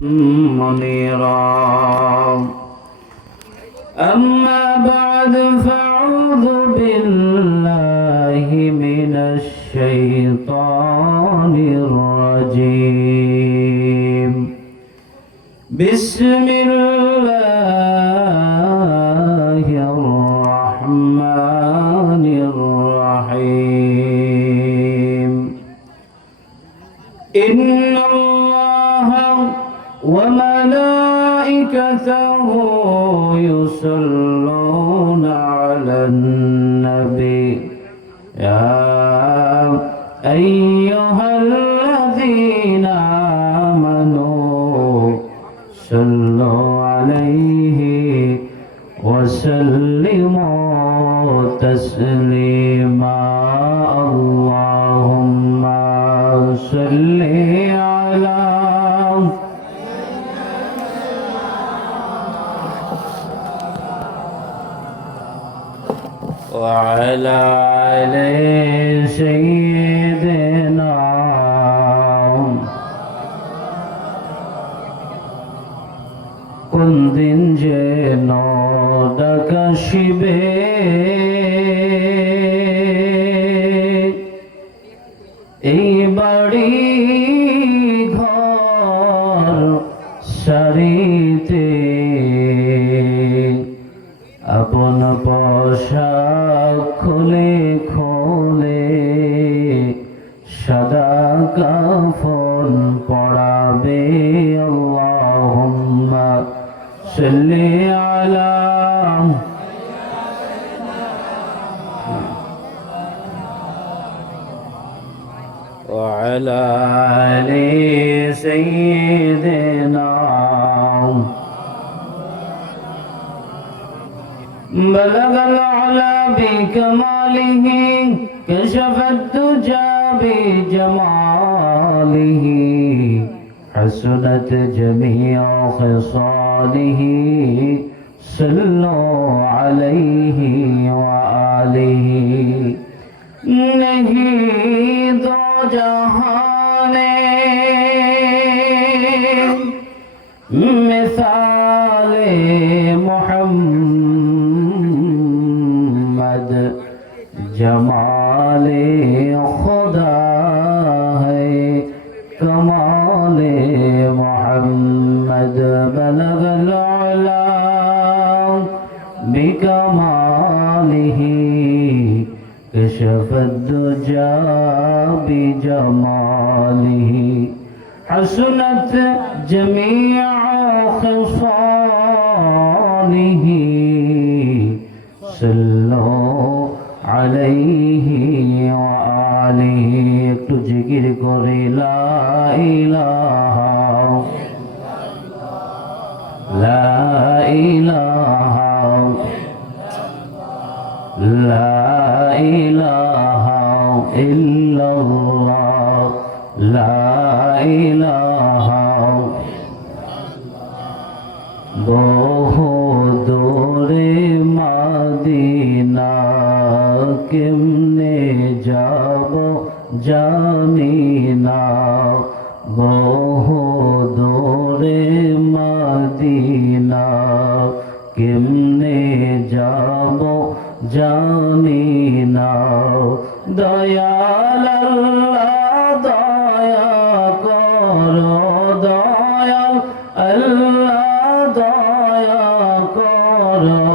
منيرا. أما بعد فأعوذ بالله من الشيطان الرجيم. بسم الله الرحمن الرحيم. إن الله وملائكته يصلون على النبي يا أيها الذين آمنوا صلوا عليه وسلموا تسليما. اللهم صل على وعلى آل سيدنا. কোন দিন যেন ডাকাশিবে এই বাড়ি ঘর সারিতে আপন পোশাক খুলে খুলে সাদা কাফন পরাবে। আল্লাহুম্মা সাল্লি আলা وعلى آل سيدنا. بلغ العلا بكماله كشف الدجى بجماله حسنت جميع خصاله صلوا عليه وآله. नहीं दो जहाने मिसाले मोहम्मद जमाले खुदा है कमाले मोहम्मद. बलगल उला बिकमालिही كشف الدجى بجماله حسنت جميع خصاله صلوا عليه وآله. একটু জিকির করে লা ইলাহা লা ইলাহা লা ইলাহা ইল্লাল্লাহ লা ইলাহা. বহু দূরে মদিনা কেমনে যাব জানি না. বহু দূরে মদিনা কেমনে যাব জানি না. দয়াল আল্লাহ দয়া করো দয়াল আল্লাহ দয়া করো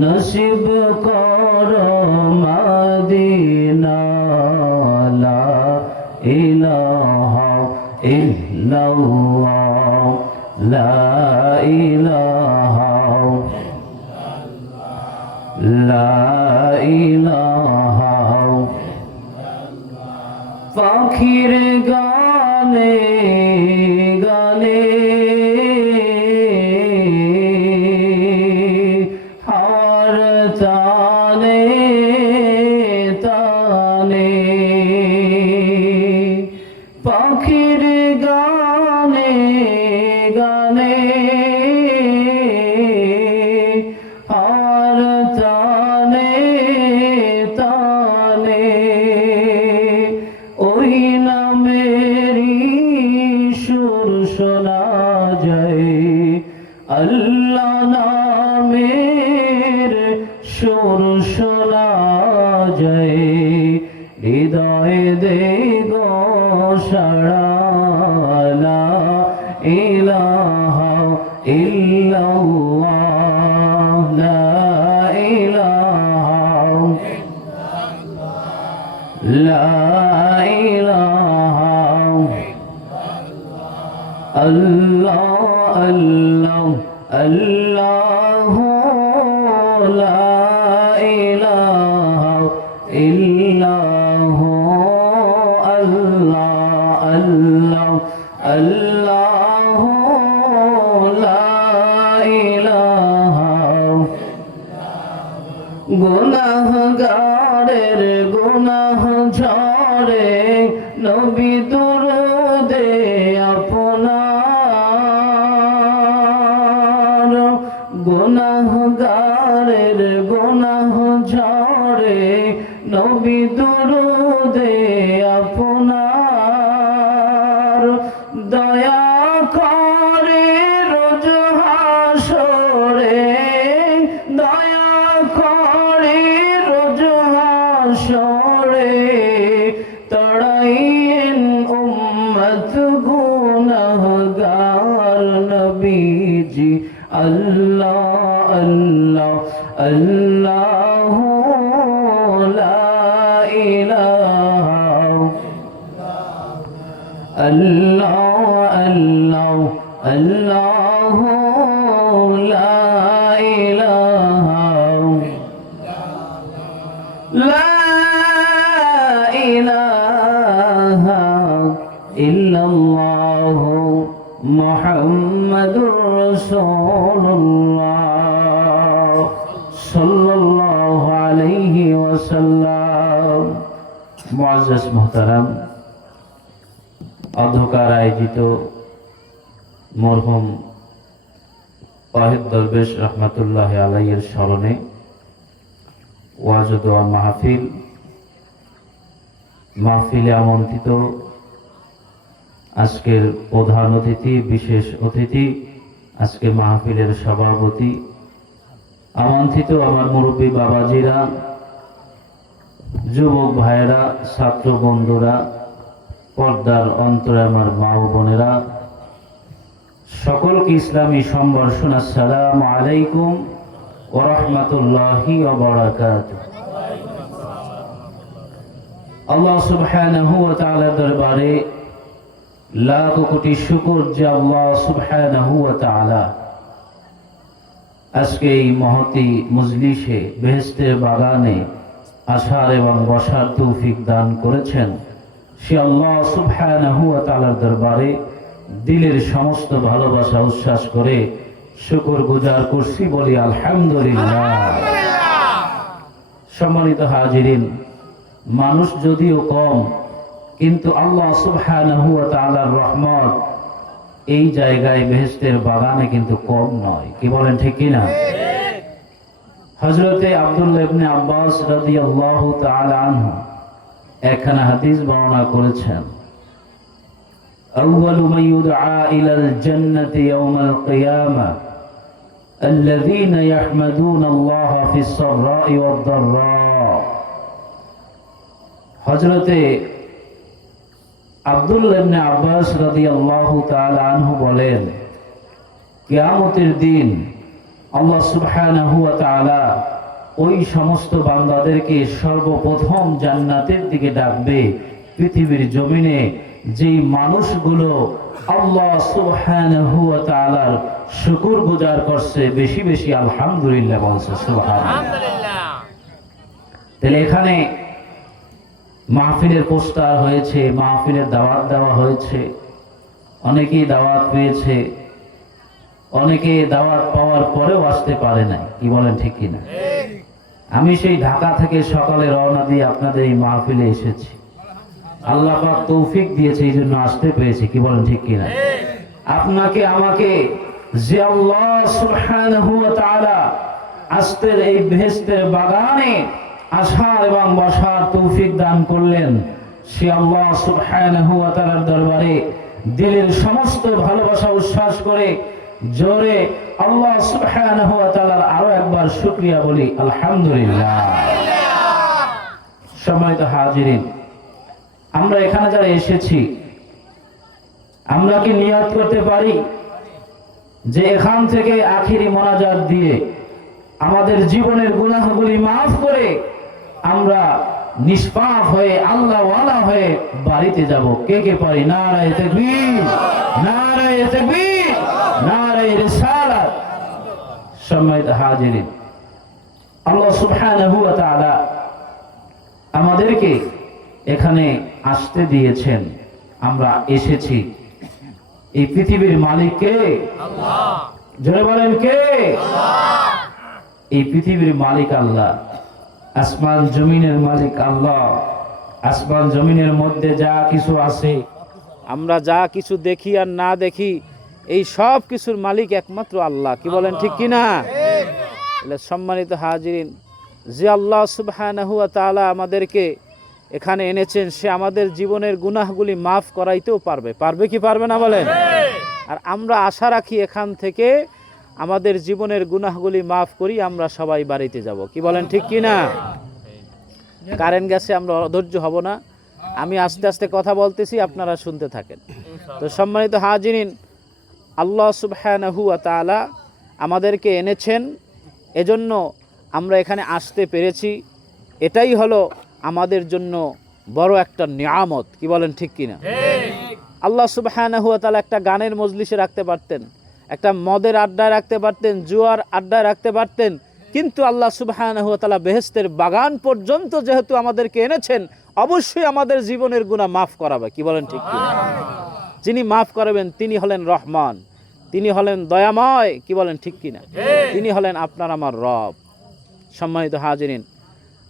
নসিব করো মদিনা. লা ইলাহা ইল্লাল্লাহ লা ইলাহা লা ইলাহা. পাখির গানে গানে হাওয়ার তানে তানে. পাখির গানে গানে হাওয়ার তানে তানে. ওই নামেরই যায়, আল্লাহ নামের সুর শোনা যায়, হৃদয়ে দে গো সাড়া, লা ইলাহা ইল্লাল্লাহ, লা ইলাহা লা ইলাহা আল্লাহ আল্লাহ আল্লাহ, লা ইলাহা ইল্লাল্লাহ, আল্লাহ আল্লাহ আল্লাহ, লা ইলাহা। গুনাহগারের গুনাহ ঝরে নবী দুরূদে আপনার, গুনাহগারের গুনাহ ঝরে নবী দুরূদে আপনার, দয়া করে রোজ হাসরে, দয়া করে রোজ হাসরে, তড়াইয়েন উম্মত গুনাহগার নবীজি, আল্লাহ আল্লাহ আল্লাহ, লা ইলাহা আল্লাহ আল্লাহ আল্লাহ, লা ইলাহা লা ইলাহা ইল্লাল্লাহ, মুহাম্মাদুর রাসূলুল্লাহ সাল্লাল্লাহু আলাইহি ওয়াসাল্লাম। মুআজ্জাজ মুহতারাম, অধ্যকার আয়োজিত মরহুম ওয়াহিদ দরবেশ রহমাতুল্লাহ আলাইহির স্মরণে ওয়াজ ও দোয়া মাহফিলে আমন্ত্রিত আজকের প্রধান অতিথি, বিশেষ অতিথি, আজকে মাহফিলের সভাপতি, আমন্ত্রিত আমার মুরব্বী বাবাজিরা, যুবক ভাইয়েরা, ছাত্র বন্ধুরা, পর্দার অন্তরে আমার মা ও বোনেরা, সকলকে ইসলামী সম্ভাষণ, আসসালামু আলাইকুম ওয়া রাহমাতুল্লাহি ওয়া বারাকাতুহু। আল্লাহ সুবহানাহু ওয়া তাআলার দরবারে লাখ কোটি শুকর যে আল্লাহ সুবহানাহু ওয়া তাআলা আজকে এই মহতি মজলিসে বেহেশতের বাগানে আসার এবং বসার তৌফিক দান করেছেন। সে আল্লাহ সুবহানাহু ওয়া তাআলার দরবারে দিলের সমস্ত ভালোবাসা উচ্ছ্বাস করে শুকর গুজার করছি, বলি আলহামদুলিল্লাহ। সম্মানিত হাজিরিন, মানুষ যদিও কম, কিন্তু আল্লাহ সুবহানাহু ওয়া তাআলার রহমত এই জায়গায় বেহেশতের বাগানে কিন্তু কম নয়। কি বলেন, ঠিক কিনা? হযরতে আব্দুল্লাহ ইবনে আব্বাস রাদিয়াল্লাহু তাআলা আনহু একখানা হাদিস বর্ণনা করেছেন, আউয়ালু মান ইউদআ ইলাল জান্নাতি ইয়াওমাল কিয়ামা আল্লাযীনা ইয়াহমাদুনা আল্লাহা ফিস সাররা'i ওয়াদ দাররা। হযরতে আব্দুল্লাহ ইবনে আব্বাস রাদিয়াল্লাহু তাআলা আনহু বলেন, কিয়ামতের দিন আল্লাহ সুবহানাহু ওয়া তাআলা ওই সমস্ত বান্দাদেরকে সর্বপ্রথম জান্নাতের দিকে ডাকবে পৃথিবীর জমিনে যেই মানুষগুলো আল্লাহ সুবহানাহু ওয়া তাআলার শুকর গুজার করছে, বেশি বেশি আলহামদুলিল্লাহ বলছে। সুবহানাল্লাহ। তাহলে এখানে মাহফিলের পোস্টার হয়েছে, মাহফিলের দাওয়াত দেওয়া হয়েছে, অনেকেই দাওয়াত পেয়েছে, অনেকে দাওয়াত পাওয়ার পরেও আসতে পারে নাই। কি বলেন, ঠিক কিনা? আমি সেই ঢাকা থেকে সকালে রওনা দিয়ে আপনাদের এই মাহফিলে এসেছি, আল্লাহ পাক তৌফিক দিয়েছে, এই জন্য আসতে পেরেছি। কি বলেন, ঠিক কিনা? আপনাকে আমাকে যে আল্লাহ সুবহানাহু ওয়া তাআলা আজকের এই বেহেশতের বাগানে আসার এবং বসার তৌফিক দান করলেন, সে আল্লাহ সুবহানাহু ওয়া তাআলার দরবারে দিলের সমস্ত ভালোবাসা উচ্ছ্বাস করে জোরে আল্লাহ সুবহানাহু ওয়া তাআলার আরো একবার শুকরিয়া বলি আলহামদুলিল্লাহ। সম্মানিত হাজিরিন, আমরা এখানে যারা এসেছি আমরা কি নিয়ত করতে পারি যে এখান থেকে আখিরি মোনাজাত দিয়ে আমাদের জীবনের গুনাহগুলি মাফ করে আমরা নিষ্পাপ হয়ে আল্লাহ ওয়ালা হয়ে বাড়িতে যাব? কে কে পারি? নারায়ে তাকবীর, নারায়ে তাকবীর, নারায়ে রিসালাত। সম্মানিত হাজিরিন, আল্লাহ সুবহানাহু ওয়া তাআলা আমাদেরকে এখানে আসতে দিয়েছেন, আমরা এসেছি। এই পৃথিবীর মালিক কে? আল্লাহ। জোরে বলেন কে? আল্লাহ। এই পৃথিবীর মালিক আল্লাহ, আসমান জমিনের মালিক আল্লাহ। আসমান জমিনের মধ্যে যা কিছু আছে, আমরা যা কিছু দেখি আর না দেখি, এই সব কিছুর মালিক একমাত্র আল্লাহ। কি বলেন ঠিক কিনা? সম্মানিত হাজিরিন, যে আল্লাহ সুবহানাহু ওয়া তাআলা আমাদেরকে এখানে এনেছেন, সে আমাদের জীবনের গুনাহগুলি মাফ করাইতেও পারবে। পারবে কি পারবে না বলেন? আর আমরা আশা রাখি এখান থেকে আমাদের জীবনের গুনাহগুলি মাফ করি আমরা সবাই বাড়িতে যাব। কি বলেন ঠিক কিনা? কারেন্ট গেছে, আমরা অধৈর্য হব না। আমি আস্তে আস্তে কথা বলতেছি, আপনারা শুনতে থাকেন। তো সম্মানিত হাজিরিন, আল্লাহ সুবহানাহু ওয়া তাআলা আমাদেরকে এনেছেন, এজন্য আমরা এখানে আসতে পেরেছি। এটাই হলো আমাদের জন্য বড় একটা নিয়ামত। কি বলেন ঠিক কিনা? আল্লাহ সুবহানাহু ওয়া তাআলা একটা গানের মজলিসে রাখতে পারতেন, একটা মদের আড্ডায় রাখতে পারতেন, জুয়ার আড্ডায় রাখতে পারতেন, কিন্তু আল্লাহ সুবহানাহু ওয়া তাআলা বেহেশতের বাগান পর্যন্ত যেহেতু আমাদেরকে এনেছেন, অবশ্যই আমাদের জীবনের গুনাহ মাফ করাবে। কি বলেন ঠিক কিনা? যিনি মাফ করাবেন তিনি হলেন রহমান, তিনি হলেন দয়াময়। কি বলেন ঠিক কিনা? তিনি হলেন আপনার আমার রব। সম্মানিত হাজিরিন,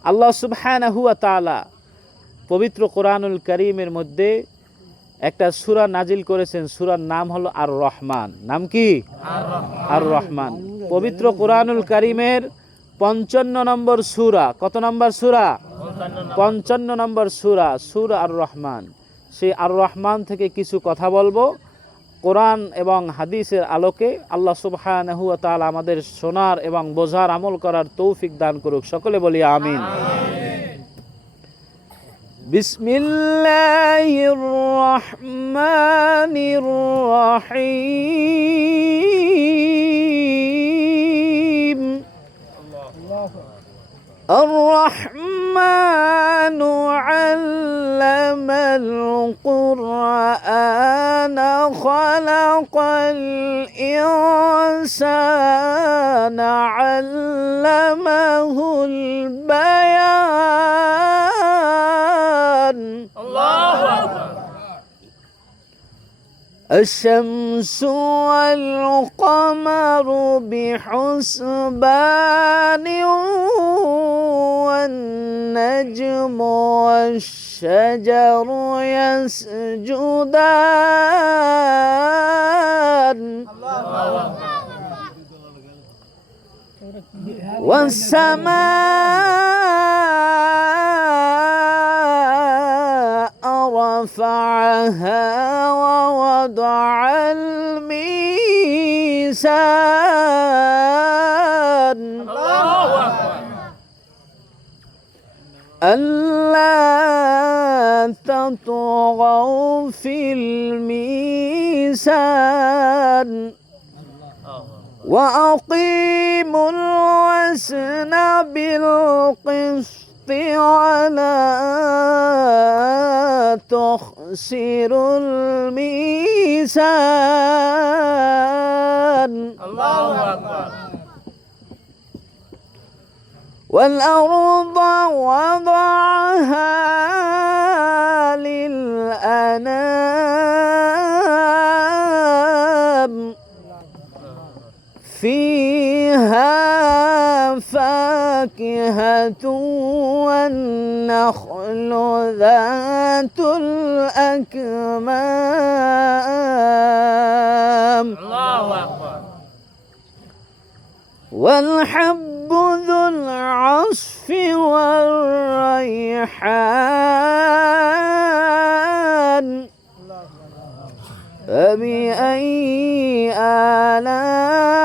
আল্লাহ সুবহানাহু ওয়া তাআলা পবিত্র কোরআনুল কারীমের মধ্যে একটা সূরা নাজিল করেছেন, সূরার নাম হলো আর রহমান। নাম কি? আর রহমান। পবিত্র কোরআনুল কারীমের 55 নম্বর সূরা। কত নম্বর সূরা? 55 নম্বর সূরা, সূরা আর রহমান। সেই আর রহমান থেকে কিছু কথা বলবো কোরআন এবং হাদিসের আলোকে। আল্লাহ সুবহানাহু ওয়া তাআলা আমাদের শোনার এবং বোঝার আমল করার তৌফিক দান করুক। সকলে বলি আমিন। বিসমিল্লাহির রহমানির রহিম। الرحمن علم القرآن خلق الإنسان علمه البيان. الله أكبر. الشمس والقمر بحسبان والنجم والشجر يسجدان والسماء رفعها ووضع الميزان ألا تطغوا في الميزان وأقيموا الوزن بالقسط ولا تخسروا الميزان. الله أكبر. والأرض وضعها للأنام فيها فاكهة والنخل ذات الأكمام. الله أكبر. والحب ذو العصف والريحان فبأي آلاء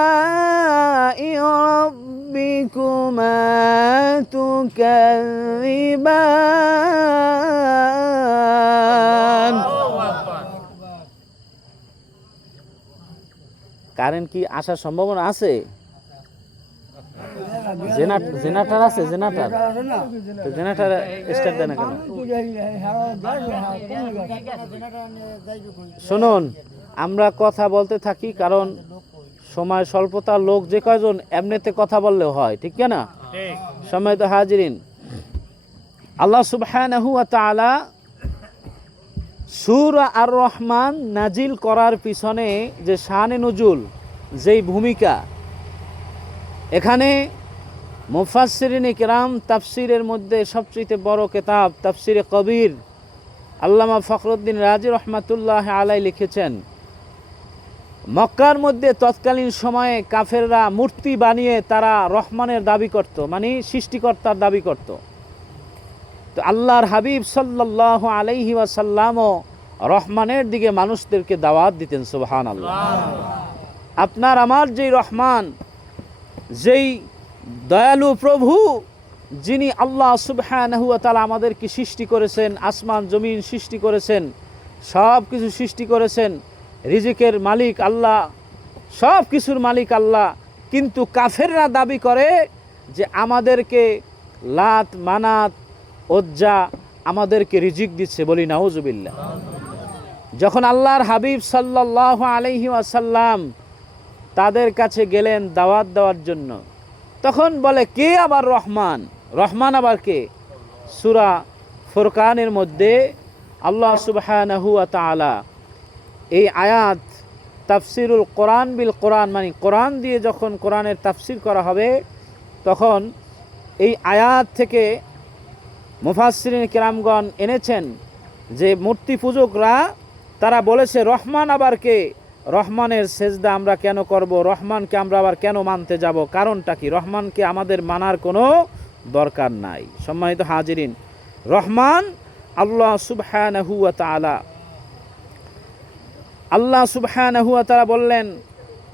ربكما تكذبان কারেন্ট কি আসার সম্ভাবনা আছে? জেনারেটর আছে? জেনারেটর তো জেনারেটর স্টার্ট দেয় না কেন? শুনুন, আমরা কথা বলতে থাকি কারণ সময় স্বল্পতা, লোক যে কয়জন এমনিতে কথা বললেও হয়, ঠিক না? সম্মানিত হাজিরিন, আল্লাহ সুবহানাহু ওয়া তাআলা সূরা আর রহমান নাজিল করার পিছনে যে শানে নুজুল, যেই ভূমিকা, এখানে মুফাসসিরিনে কিরাম তাফসিরের মধ্যে সবচেয়ে বড় কিতাব তাফসিরে কবির আল্লামা ফখরুদ্দিন রাজি রহমাতুল্লাহ আলাই লিখেছেন, মক্কার মধ্যে তৎকালীন সময়ে কাফেররা মূর্তি বানিয়ে তারা রহমানের দাবি করত, মানে সৃষ্টিকর্তার দাবি করত। তো আল্লাহর হাবিব সাল্লাল্লাহু আলাইহি ওয়াসাল্লামও রহমানের দিকে মানুষদেরকে দাওয়াত দিতেন। সুবহানাল্লাহ। আপনার আমার যেই রহমান, যেই দয়ালু প্রভু, যিনি আল্লাহ সুবহানাহু ওয়া তাআলা আমাদেরকে সৃষ্টি করেছেন, আসমান জমিন সৃষ্টি করেছেন, সব কিছু সৃষ্টি করেছেন, রিজিকের মালিক আল্লাহ, সব কিছুর মালিক আল্লাহ, কিন্তু কাফেররা দাবি করে যে আমাদেরকে লাত মানাত উজ্জা আমাদেরকে রিজিক দিচ্ছে। বলি নাউজুবিল্লাহ। যখন আল্লাহর হাবিব সাল্লাল্লাহু আলাইহি ওয়াসাল্লাম তাদের কাছে গেলেন দাওয়াত দেওয়ার জন্য, তখন বলে কে আবার রহমান? রহমান আবার কে? সূরা ফুরকানের মধ্যে আল্লাহ সুবহানাহু ওয়া তাআলা এই আয়াত তাফসিরুল কোরআন বিল কোরআন, মানে কোরআন দিয়ে যখন কোরআনের তাফসির করা হবে তখন এই আয়াত থেকে মুফাসসিরিন কিরামগণ এনেছেন যে মূর্তি পূজকরা তারা বলেছে রহমান আবার কে? রহমানের সেজদা আমরা কেন করব? রহমানকে আমরা আবার কেন মানতে যাব? কারণটা কি? রহমানকে আমাদের মানার কোনো দরকার নাই। সম্মানিত হাজিরিন, রহমান আল্লাহ সুবহানাহু ওয়া তাআলা। আল্লাহ সুবহানাহু ওয়া তাআলা বললেন,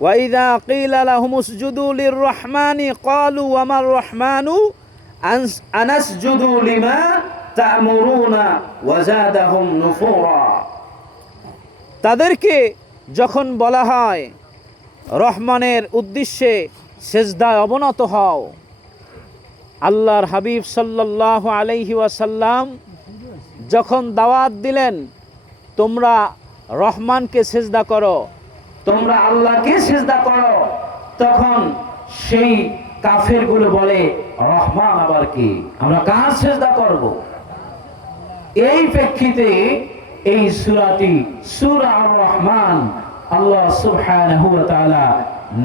ওয়া ইযা ক্বিলা লাহুমুসজুদু লিররহমানি ক্বালু ওয়া মার রহমানু আনাসজুদু লিমা তা'মুরুনা ওয়া যাদাহুম নুফুরা। তাদেরকে যখন বলা হয় রহমানের উদ্দেশ্যে সেজদায় অবনত হও, আল্লাহর হাবিব সাল্লাল্লাহু আলাইহি ওয়াসাল্লাম যখন দাওয়াত দিলেন তোমরা রহমানকে সেজদা করো, তোমরা আল্লাহকে সেজদা করো, তখন সেই কাফেরগুলো বলে রহমান আবার কি? আমরা কার সেজদা করব? এই প্রেক্ষিতে এই সূরাটি সূরা আর রহমান আল্লাহ সুবহানাহু ওয়া তাআলা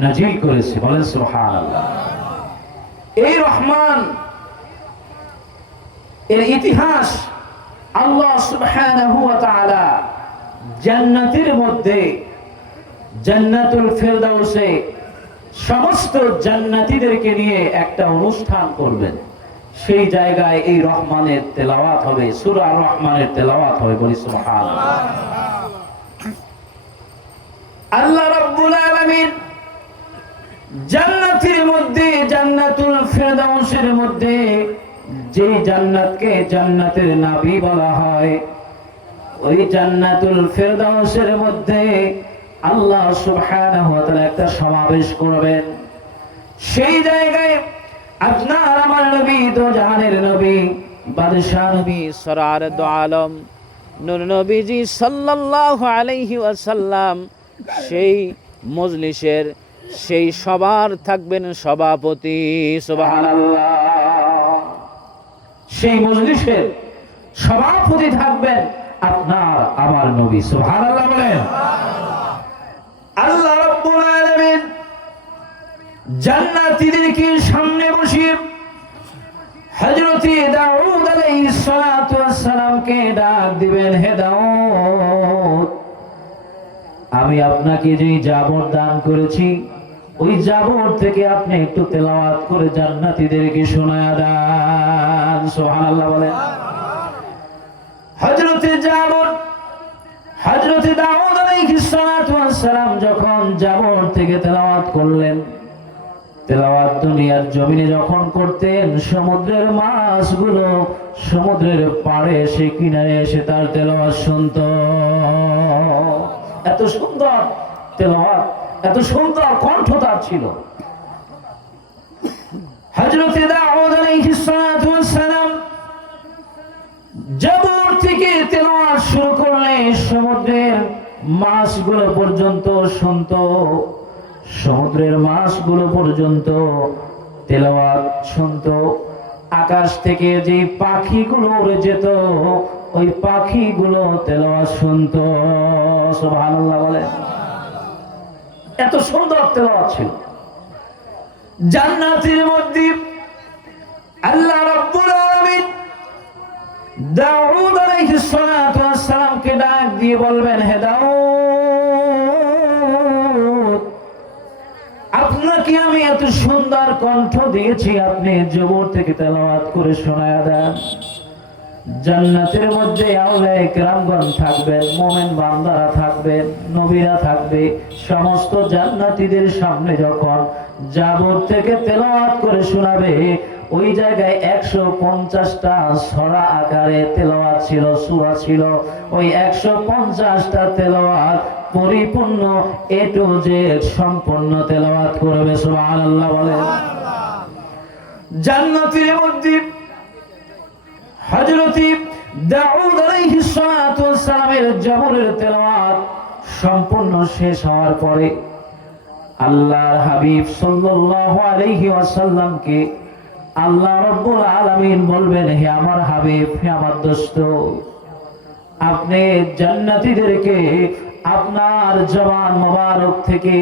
নাজিল করেছে। বলেন সুবহানাল্লাহ। এই রহমান এর ইতিহাস আল্লাহ সুবহানাহু ওয়া তাআলা জান্নাতের মধ্যে জান্নাতুল ফেরদাউসে সমস্ত জান্নাতীদেরকে নিয়ে একটা অনুষ্ঠান করবেন। সেই জায়গায় এই রহমানের তেলাওয়াত হবে, সূরা আর রহমানের তেলাওয়াত হবে। বলি সুবহানাল্লাহ। আল্লাহ রাব্বুল আলামিন জান্নাতের মধ্যে জান্নাতুল ফেরদাউসের মধ্যে যে জান্নাতকে জান্নাতের নাবি বলা হয়, ওই জান্নাতুল ফেরদাউসের মধ্যে আল্লাহ সুবহানাহু ওয়া তাআলা একটা সমাবেশ করবেন। সেই জায়গায় আপনার আমার নবী, দো জাহানের নবী, বাদশাহ নবী, সরওয়ার দো আলম নূর নবীজি সাল্লাল্লাহু আলাইহি ওয়াসাল্লাম সেই মজলিসের, সেই সবার থাকবেন সভাপতি। সুবহানাল্লাহ। সেই মজলিসের সভাপতি থাকবেন আপনার আমার নবী। সুবহানাল্লাহ বলেন। আল্লাহ রাব্বুল আলামিন জান্নাতীদেরকে সামনে বসিয়ে হযরত দাউদ আলাইহিস সালাতু ওয়াস সালামকে ডাক দিবেন, হে দাউদ, আমি আপনাকে যেই জাবর দান করেছি ওই জাবর থেকে আপনি একটু তেলাওয়াত করে জান্নাতীদেরকে শোনায়া দেন। সুবহানাল্লাহ বলেন। হযরত জাবর হযরত দাউদ আলাইহিস সালাতু ওয়াস সালাম যখন জাবর থেকে তেলাওয়াত করলেন, তেলাওয়াত দুনিয়ার জমিনে যখন করতেন, সমুদ্রের মাছগুলো সমুদ্রের পাড়ে এসে কিনারে এসে তার তেলাওয়াত শুনতো। এত সুন্দর তেলাওয়াত, এত সুন্দর কণ্ঠ তার ছিল। হযরত দাউদ আলাইহিস সালাতু ওয়াস সালাম জাবর থেকে তেলাওয়াত শুরু করলে সমুদ্রের মাছগুলো পর্যন্ত শুনতো, সমুদ্রের মাছগুলো পর্যন্ত তেলাওয়াত শুনতো। আকাশ থেকে যে পাখিগুলো উড়ে যেত, ওই পাখিগুলো তেলাওয়াত শুনতো। সুবহানাল্লাহ বলে। এত সুন্দর তেলাওয়াত ছিল। জান্নাতের মধ্যে আল্লাহ রাব্বুল আলামিন দাউদ আলাইহিস সালাতু ওয়াস সালামকে ডাক দিয়ে বলবেন, হে দাউদ, আপনাকে আমি এত সুন্দর কণ্ঠ দিয়েছি, আপনি জবর থেকে তেলাওয়াত করে শোনায়া দেন। জান্নাতের মধ্যে আউলিয়া কিরামগণ থাকবেন, মুমিন বান্দারা থাকবেন, নবীরা থাকবে। সমস্ত জান্নাতীদের সামনে যখন জাবর থেকে তেলাওয়াত করে শোনাবে, ওই জায়গায় 150টা সূরা আকারে তেলাওয়াত ছিল, সূরা ছিল। ওই 150টা তেলাওয়াত পরিপূর্ণ এ টু জেড সম্পূর্ণ তেলাওয়াত করবে। সুবহানাল্লাহ বলে। জান্নাতের মধ্যে হযরত দাউদ আলাইহিস সালাতু ওয়াস সালামের জবরের তেলাওয়াত সম্পূর্ণ শেষ হওয়ার পরে আল্লাহর হাবিব সাল্লাল্লাহু আলাইহি ওয়াসাল্লামকে আল্লাহ রাব্বুল আলামিন বলবেন, হে আমার হাবিব, হে আমার দোস্ত, আপনি জান্নাতীদেরকে আপনার জবান মোবারক থেকে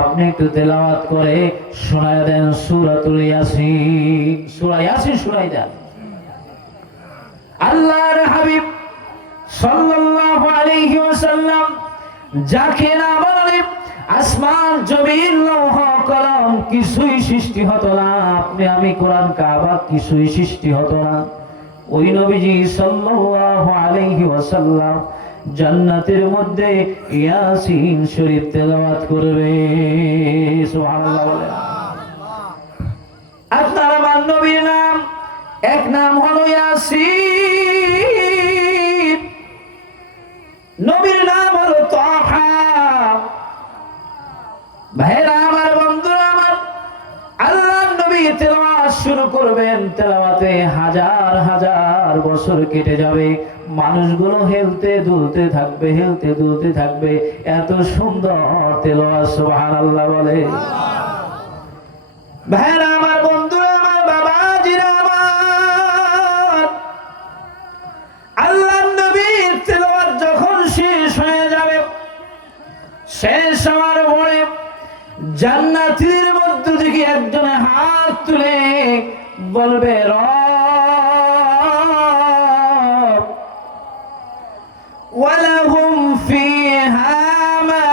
আপনি একটু তেলাওয়াত করে শোনায় দেন সূরাতুল ইয়াসিন। সূরা ইয়াসিন শোনায় দেন। আল্লাহর হাবিব সাল্লাল্লাহু আলাইহি ওয়াসাল্লাম যাকে না বলে আসমান জমিন লৌহ কলম কিছুই সৃষ্টি হতো না, আপনি আমি কোরআন কাবা কিছুই সৃষ্টি হতো না। ওই নবীজি সাল্লাল্লাহু আলাইহি ওয়াসাল্লাম জান্নাতের মধ্যে ইয়াসিন শরীফ তেলাওয়াত করবে। সুবহানাল্লাহ বলে। আপনার আমার নবীর নাম, এক নাম হলো ইয়াসিন, নবীর নাম হলো তাহা। ভাইরা আমার, বন্ধুরা আমার, আল্লাহর নবী তেলাওয়াত শুরু করবেন, তেলাওয়াতে হাজার হাজার বছর কেটে যাবে, মানুষগুলো হেলতে দুলতে থাকবে, হেলতে দুলতে থাকবে। এত সুন্দর তেলাওয়াত। সুবহানাল্লাহ বলে। ভাইরা আমার, বন্ধুরা আমার, বাবাজিরা আমার, আল্লাহর নবীর তেলাওয়াত যখন শেষ হয়ে যাবে, শেষ হওয়ার পরে জান্নাতীর মধ্য থেকে একজনে হাত তুলে বলবে, রব ওয়ালাহুম ফিহা মা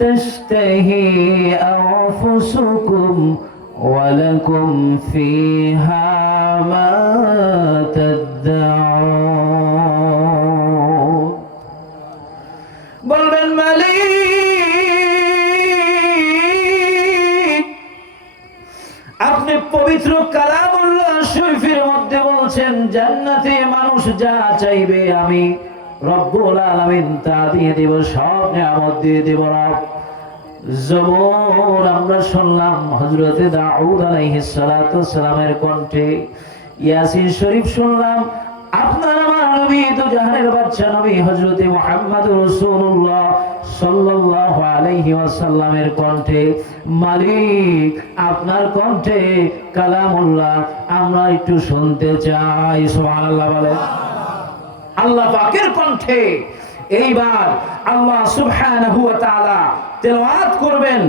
তাশতাহি আনফুসুকুম ওয়ালাকুম ফিহা মা তাদউন। বলবেন, মালিক, আপনি পবিত্র কালামুল্লাহ শরীফের মধ্যে বলছেন জান্নাতে মানুষ যা চাইবে আমি রব্বুল আলামিন তা দিয়ে দেব, সব নিয়ামত দিয়ে দেব। রব, জবর আমরা শুনলাম হযরত দাউদ আলাইহিস সালাতু ওয়াস সালামের কণ্ঠে, ইয়াসিন শরীফ শুনলাম আপনার আমার নবী তো জাহানের বাদশা নবী হযরত মুহাম্মদুর রাসূলুল্লাহ সাল্লাল্লাহু আলাইহি ওয়াসাল্লামের কণ্ঠে। মালিক, আপনার কণ্ঠে কালামুল্লাহ আমরা একটু শুনতে চাই। সুবহানাল্লাহ বলে। আল্লাহ পাকের কণ্ঠে এইবার আল্লাহ সুবহানাহু ওয়া তাআলা তেলাওয়াত করবেন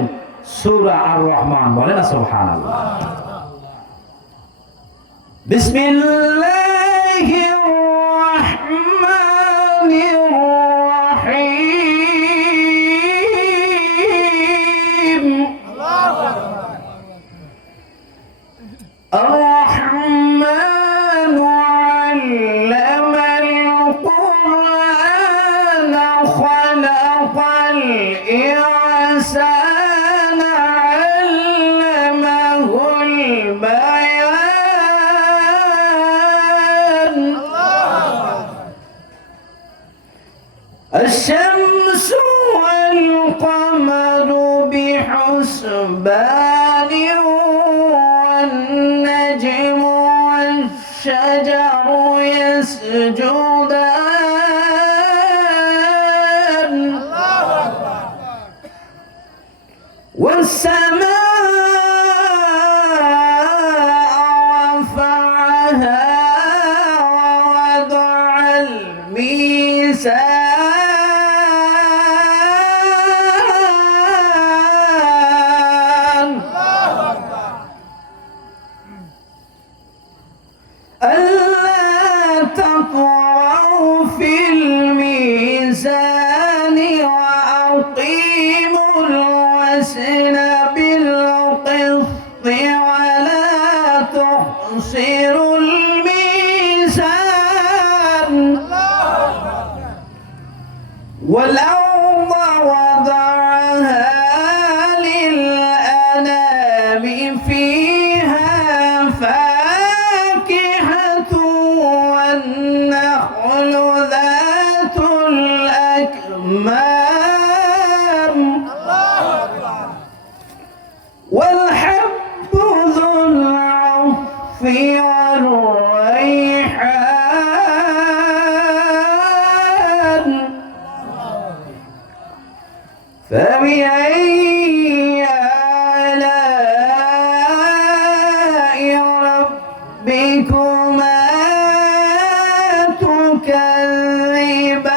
সূরা আর রহমান। বলেন না সুবহানাল্লাহ। বিসমিল্লাহির রাহমানির রাহিম। আল্লাহু আকবার। আর-রাহমান আল্লামাল কুরআন الشمس والقمر بحسبان والنجم والشجر يسجدان والسماء رفعها ووضع الميزان ألا تطغوا في الميزان وأقيموا الوزن بالقسط ولا تخسروا الميزان والأرض وضعها للأنام فيها فاكهة والنخل ذات الأكمام والحب ذو العصف والريحان فبأي آلاء ربكما تكذبان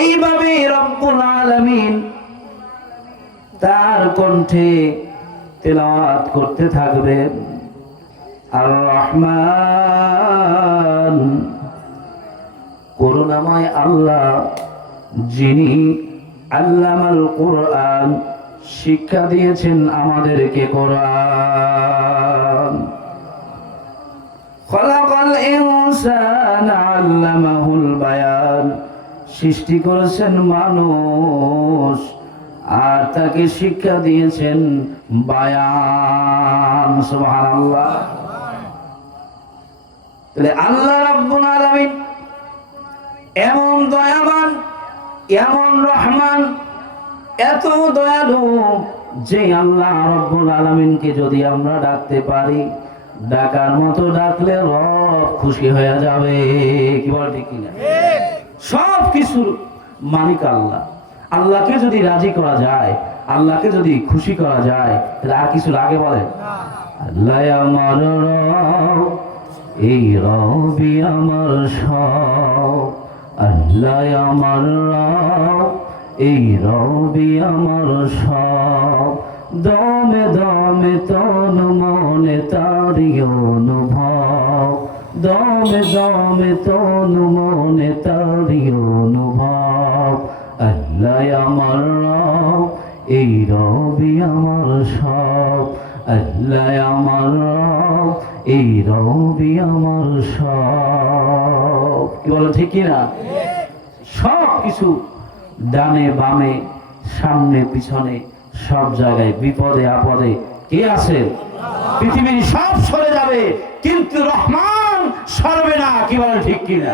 এইভাবে রব্বুল আলামিন তার কণ্ঠে তেলাওয়াত করতে থাকবেন। আর রহমান করুণাময় আল্লাহ, যিনি আল্লামাল কোরআন শিক্ষা দিয়েছেন আমাদেরকে কোরআন। খলাকাল ইনসান আল্লামাহুল বায়ান, সৃষ্টি করেছেন মানুষ আর তাকে শিক্ষা দিয়েছেন বায়ান। সুবহানাল্লাহ। তাহলে আল্লাহ রাব্বুল আলামিন এমন দয়াবান, এমন রহমান, এত দয়ালু যে আল্লাহ রাব্বুল আলামিনকে যদি আমরা ডাকতে পারি, ডাকার মতো ডাকলে রব খুশি হয়ে যাবে। কি বল ঠিক কিনা? সব কিছুর মালিক আল্লাহ। আল্লাহকে যদি রাজি করা যায়, আল্লাহকে যদি খুশি করা যায়, তাহলে আর কিছু লাগে বলে? আল্লাহ আমার রব, এই রবি আমার সব। আল্লাহ আমার রব, এই রবি আমার সব। দমে দমে তন মনে তারি অনুভব, দমে দমে তন মনে তারি অনুভব। আল্লাহ আমার রব, এই রবি আমার সব। আল্লাহ আমার রব, এই রবি আমার সব। কি বলো ঠিক কিনা? সব কিছু ডানে বামে সামনে পিছনে সব জায়গায় বিপদে আপদে কে আছে? পৃথিবীর সব সরে যাবে কিন্তু রহমান সরবে না। কি বলে ঠিক কিনা?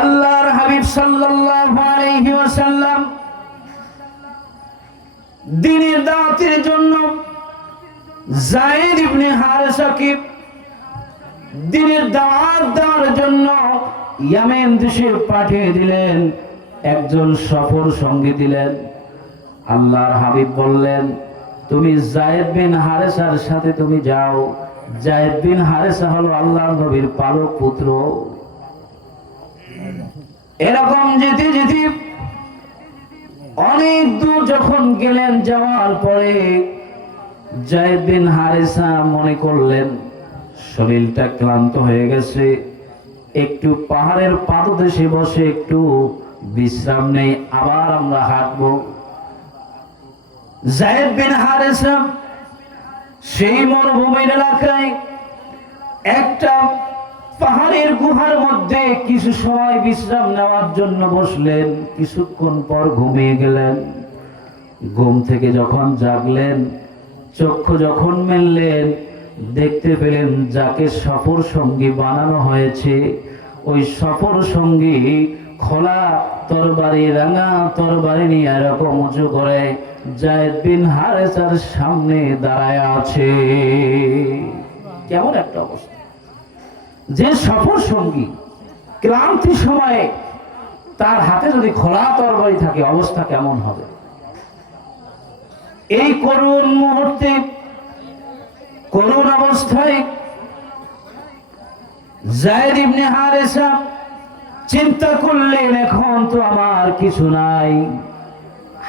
আল্লাহর হাবিব সাল্লাল্লাহু আলাইহি ওয়াসাল্লাম দ্বীনের দাওয়াতের জন্য যায়েদ ইবনে হারেসাকে দ্বীনের দাওয়াত দেওয়ার জন্য ইয়ামেন দেশে পাঠিয়ে দিলেন। একজন সফর সঙ্গী দিলেন। আল্লাহর হাবিব বললেন, তুমি যায়েদ বিন হারেসার সাথে তুমি যাও। যায়েদ বিন হারেসা হলো আল্লাহর নবীর পালক পুত্র। এরকম যেতে যেতে অনেক দূর যখন গেলেন, যাওয়ার পরে যায়েদ বিন হারেসা মনে করলেন শরীরটা ক্লান্ত হয়ে গেছে, একটু পাহাড়ের পাদদেশে বসে একটু বিশ্রাম নেই, আবার আমরা হাঁটবো। যায়েদ বিন হারেসা সেই মরুভূমির এলাকায় একটা পাহাড়ের গুহার মধ্যে কিছু সময় বিশ্রাম নেওয়ার জন্য বসলেন। কিছুক্ষণ পর ঘুমিয়ে গেলেন। ঘুম থেকে যখন জাগলেন চক্ষু যখন মেললেন, দেখতে পেলেন যাকে সফর সঙ্গী বানানো হয়েছে ওই সফর সঙ্গী খোলা তরবারি, রাঙা তরবারি নিয়ে এরকম উঁচু করে যায়েদ বিন হারেসার সামনে দাঁড়ায় আছে। কেমন একটা অবস্থা! যে সফর সঙ্গী ক্লান্তি সময়ে তার হাতে যদি খোলা তরবারি থাকে, অবস্থা কেমন হবে? এই করুণ মুহূর্তে, করুণ অবস্থায় যায়েদ ইবনে হারেসা চিন্তা করলেন, এখন তো আমার কিছু নাই,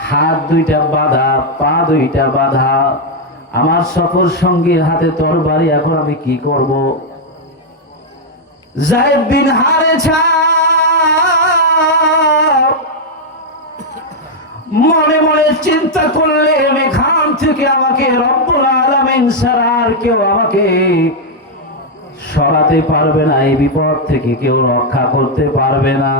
হাত দুইটা বাঁধা, পা দুইটা বাঁধা, আমার সফর সঙ্গীর হাতে তরবারি, এখন আমি কি করব? যায়েদ বিন হারেসা মনে মনে চিন্তা করলেন, এখান থেকে আমাকে রব্বুল আলামিন ছাড়া আর কেউ আমাকে সরাতে পারবে না, এই বিপদ থেকে কেউ রক্ষা করতে পারবে না।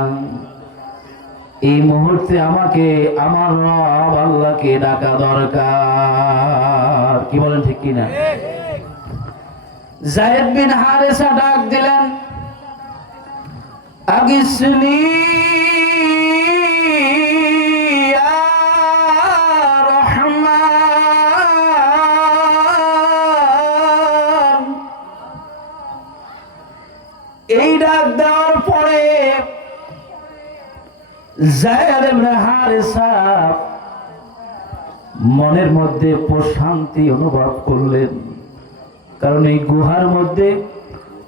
এই মুহূর্তে আমাকে আমার রব আল্লাহকে ডাকা দরকার। কি বলেন, ঠিক কিনা? যায়েদ বিন হারেসা ডাক দিলেন, আগিসনি ইয়া রহমান। এই ডাক দেওয়ার পরে যায়েদ ইবনে হারেসা মনের মধ্যে প্রশান্তি অনুভব করলেন, কারণ এই গুহার মধ্যে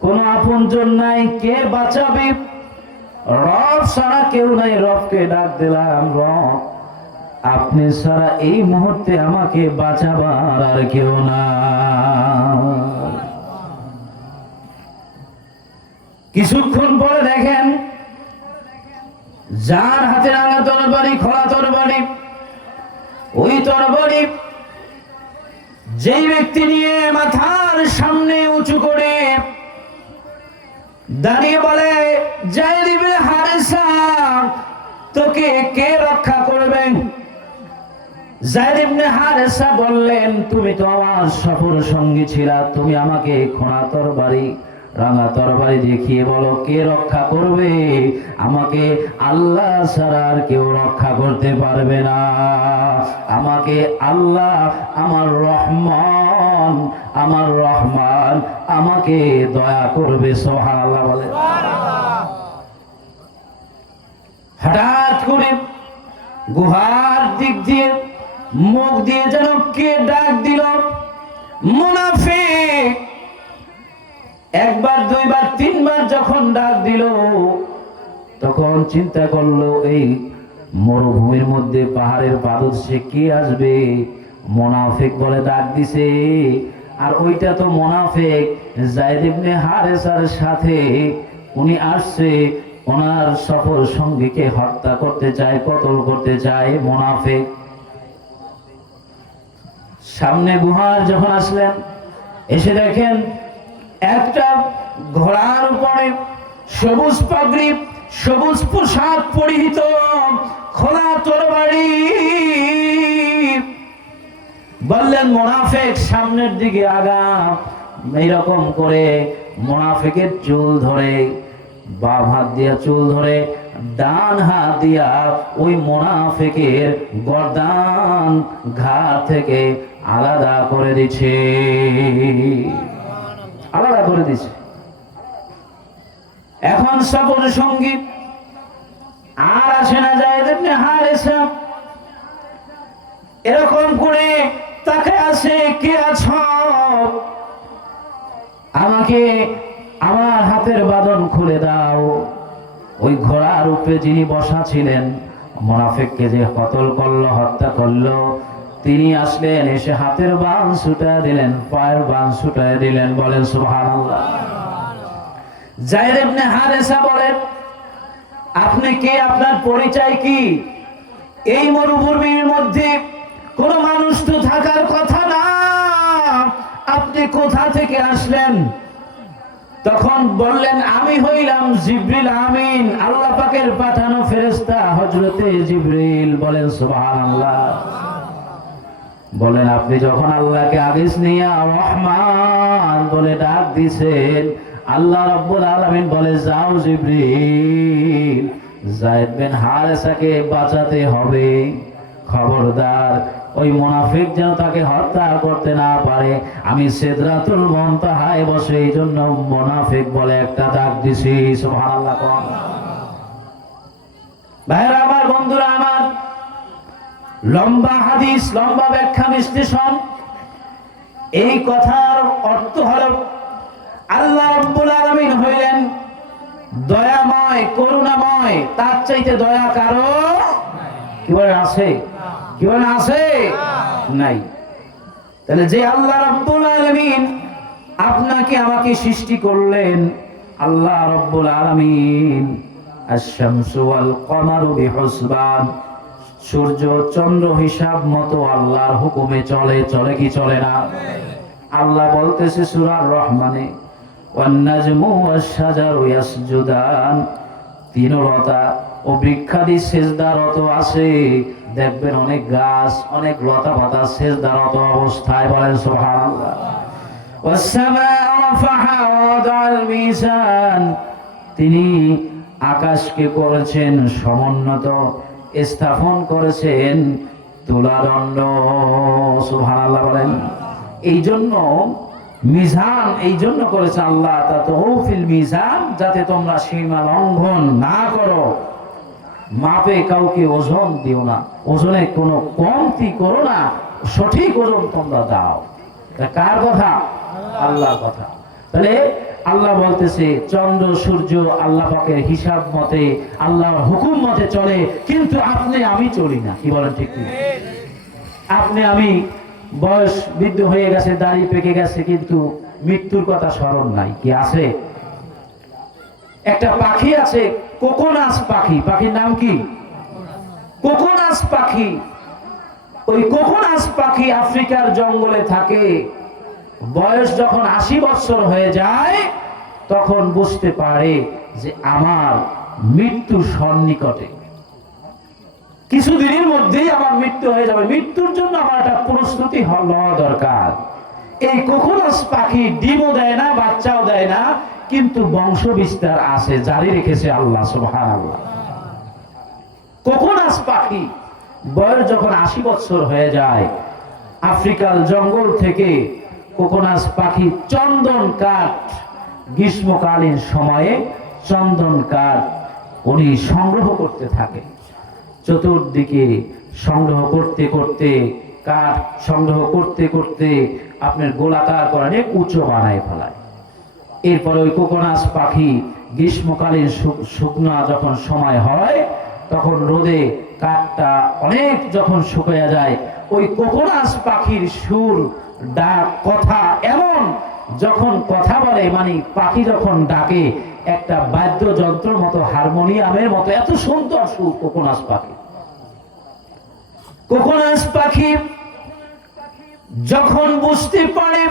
কোনো আপনজন নাই, কে বাঁচাবে? রব ছাড়া কেউ নাই। রবকে ডাক দিলাম, রব আপনি ছাড়া এই মুহূর্তে আমাকে বাঁচাবার আর কেউ না। কিছুক্ষণ পরে দেখেন, যার হাতে রাঙা তরবারি, খোলা তরবারি, ওই তরবারি যেই ব্যক্তি নিয়ে মাথার সামনে উঁচু করে দাঁড়িয়ে বলে, যায়েদ ইবনে হারেসা তোকে কে রক্ষা করবেন? যায়েদ ইবনে হারেসা বললেন, তুমি তো আমার সফর সঙ্গী ছিলা, তুমি আমাকে খোলা তরবারি, রাঙা তরবারি দেখিয়ে বলো কে রক্ষা করবে? আমাকে আল্লাহ ছাড়া আর কেউ রক্ষা করতে পারবে না। আমাকে আল্লাহ, আমার রহমান, আমার রহমান আমাকে দয়া করবে। সুবহানাল্লাহ বলে। হঠাৎ করে গুহার দিক দিয়ে, মুখ দিয়ে যেন কে ডাক দিল, মুনাফিক। একবার, দুইবার, তিনবার যখন ডাক দিল, তখন চিন্তা করলো এই মরুভূমির মধ্যে পাহাড়ের পাদদেশে কে আসবে? মুনাফিক বলে ডাক দিছে। আর ওইটা তো মুনাফিক, যায়েদ ইবনে হারেসার সাথে উনি আসছে, ওনার সফর সঙ্গীকে হত্যা করতে চায়, কতল করতে চায় মুনাফিক। সামনে গুহার যখন আসলেন, এসে দেখেন একটা ঘোড়ার উপরে সবুজ পাগড়ি, সবুজ পোশাক পরিহিত, খোলা তরবারি। বললেন, মুনাফিক সামনের দিকে আগা। এইরকম করে মুনাফিকের চুল ধরে, বাম হাত দিয়া চুল ধরে, ডান হাত দিয়া ওই মুনাফিকের গর্দান ঘাড় থেকে আলাদা করে দিচ্ছে, আলাদা করে দিচ্ছে। এখন সফর সঙ্গী আর আসে না যায়েদ ইবনে হারেসা। এরকম করে তাকে আসে, কে আছো? আমাকে আমার হাতের বাঁধন খুলে দাও। ওই ঘোড়ার উপরে যিনি বসা ছিলেন, মুনাফিককে যে কতল করলো, হত্যা করলো, তিনি আসলেন, এসে হাতের বাঁধ ছুটায় দিলেন, পায়ের বাঁধ ছুটায় দিলেন। বলেন সুবহানাল্লাহ। যায়েদ ইবনে হারেসা বলেন, আপনি কে? আপনার পরিচয় কি? এই মরুভূমির মধ্যে কোন মানুষ তো থাকার কথা না, আপনি কোথা থেকে আসলেন? তখন বললেন, আমি হইলাম জিবরিল আমিন, আল্লাহ পাকের পাঠানো ফেরেশতা হযরতে জিবরিল। বলেন সুবহানাল্লাহ। বলেন আপনি যখন আল্লাহকে আগেস নিয়ে রহমান বলে ডাক দিছেন, আল্লাহ রাব্বুল আলামিন বলে যাও জিবরিল, যায়েদ বিন হারেসাকে বাঁচাতে হবে, খবরদার ওই মুনাফিক যেন তাকে হত্যা করতে না পারে। আমি সিদরাতুল মুনতাহায় বসে এই জন্য মুনাফিক বলে একটা ডাক দিছি। সুবহানাল্লাহ। ভাইরা আমার, বন্ধুরা আমার, লম্বা হাদিস, লম্বা ব্যাখ্যা বিশ্লেষণ। এই কথার অর্থ হলো আল্লাহ রাব্বুল আলামিন হইলেন দয়াময়, করুণাময়, তার চাইতে দয়া কারো কি বলে আছে? কি বলে আছে? নাই। তাহলে যে আল্লাহ রাব্বুল আলামিন আপনাকে আমাকে সৃষ্টি করলেন, আল্লাহ রাব্বুল আলামিন আশ-শামসু ওয়াল কমারু বিহুসবান, সূর্য চন্দ্র হিসাব মতো আল্লাহর হুকুমে চলে। চলে কি চলে না? আল্লাহ বলতেছে সূরা রহমানে, ওয়ান নাজমু ওয়াশ শাজারু ইয়াসজুদান, তৃণলতা ও বৃক্ষাদি সিজদারত আছে। দেখবেন অনেক গাছ, অনেক লতা পাতা সিজদারত অবস্থায়। বলেন সুবহানাল্লাহ। ওয়াস সামাআ রাফাহা ওয়া ওয়াদাআল মিজান, তিনি আকাশকে করেছেন সমুন্নত, স্থাপন করেছেন তুলাদণ্ড। সুবহানাল্লাহ বলেন। এই জন্য মিজান এই জন্য করেছে আল্লাহ, তাতৌফিল মিজান, যাতে তোমরা সীমা লঙ্ঘন না করো। মাপে কাউকে ওজন দিও না, ওজনে কোনো কমতি করো না, সঠিক ওজন তোমরা দাও। কার কথা? আল্লাহর কথা। তাহলে আল্লাহ বলতেছে চন্দ্র সূর্য আল্লাহ পাকের হিসাব মতে, আল্লাহর হুকুম মতে চলে, কিন্তু আপনি আমি চলি না। কি বলেন? ঠিক কি? আপনি আমি বয়স বৃদ্ধ হয়ে গেছে, দাড়ি পেকে গেছে, কিন্তু মৃত্যুর কথা স্মরণ নাই। কি আছে? একটা পাখি আছে, কোকোনাস পাখি। পাখির নাম কি? কোকোনাস পাখি। ওই কোকোনাস পাখি আফ্রিকার জঙ্গলে থাকে। বয়স যখন 80 বছর হয়ে যায়, তখন বুঝতে পারে যে আমার মৃত্যু সন্নিকটে, কিছুদিনের মধ্যেই আমার মৃত্যু হয়ে যাবে, মৃত্যুর জন্য আমার একটা প্রস্তুতি হওয়া দরকার। এই কোকোনাস পাখি ডিমও দেয় না, বাচ্চাও দেয় না, কিন্তু বংশ বিস্তার আছে, জারি রেখেছে আল্লাহ। সুবহানাল্লাহ। কোকোনাস পাখি বয়স যখন 80 বছর হয়ে যায়, আফ্রিকার জঙ্গল থেকে কোকোনাস পাখি চন্দন কাঠ, গ্রীষ্মকালীন সময়ে চন্দন কাঠ উনি সংগ্রহ করতে থাকে। চতুর্দিকে সংগ্রহ করতে করতে, কাঠ সংগ্রহ করতে করতে আপনার গোলাকার করে অনেক উঁচু বানায় ফেলায়। এরপরে ওই কোকোনাস পাখি গ্রীষ্মকালীন শুকনো যখন সময় হয়, তখন রোদে কাঠটা অনেক যখন শুকিয়ে যায়, ওই কোকোনাস পাখির সুর, ডাক, কথা এমন, যখন কথা বলে মানে পাখি যখন ডাকে, একটা বাদ্যযন্ত্রের মতো, হারমোনিয়ামের মতো এত সুন্দর সুর কোকোনাস পাখি। কোকোনাস পাখি যখন বুঝতে পারে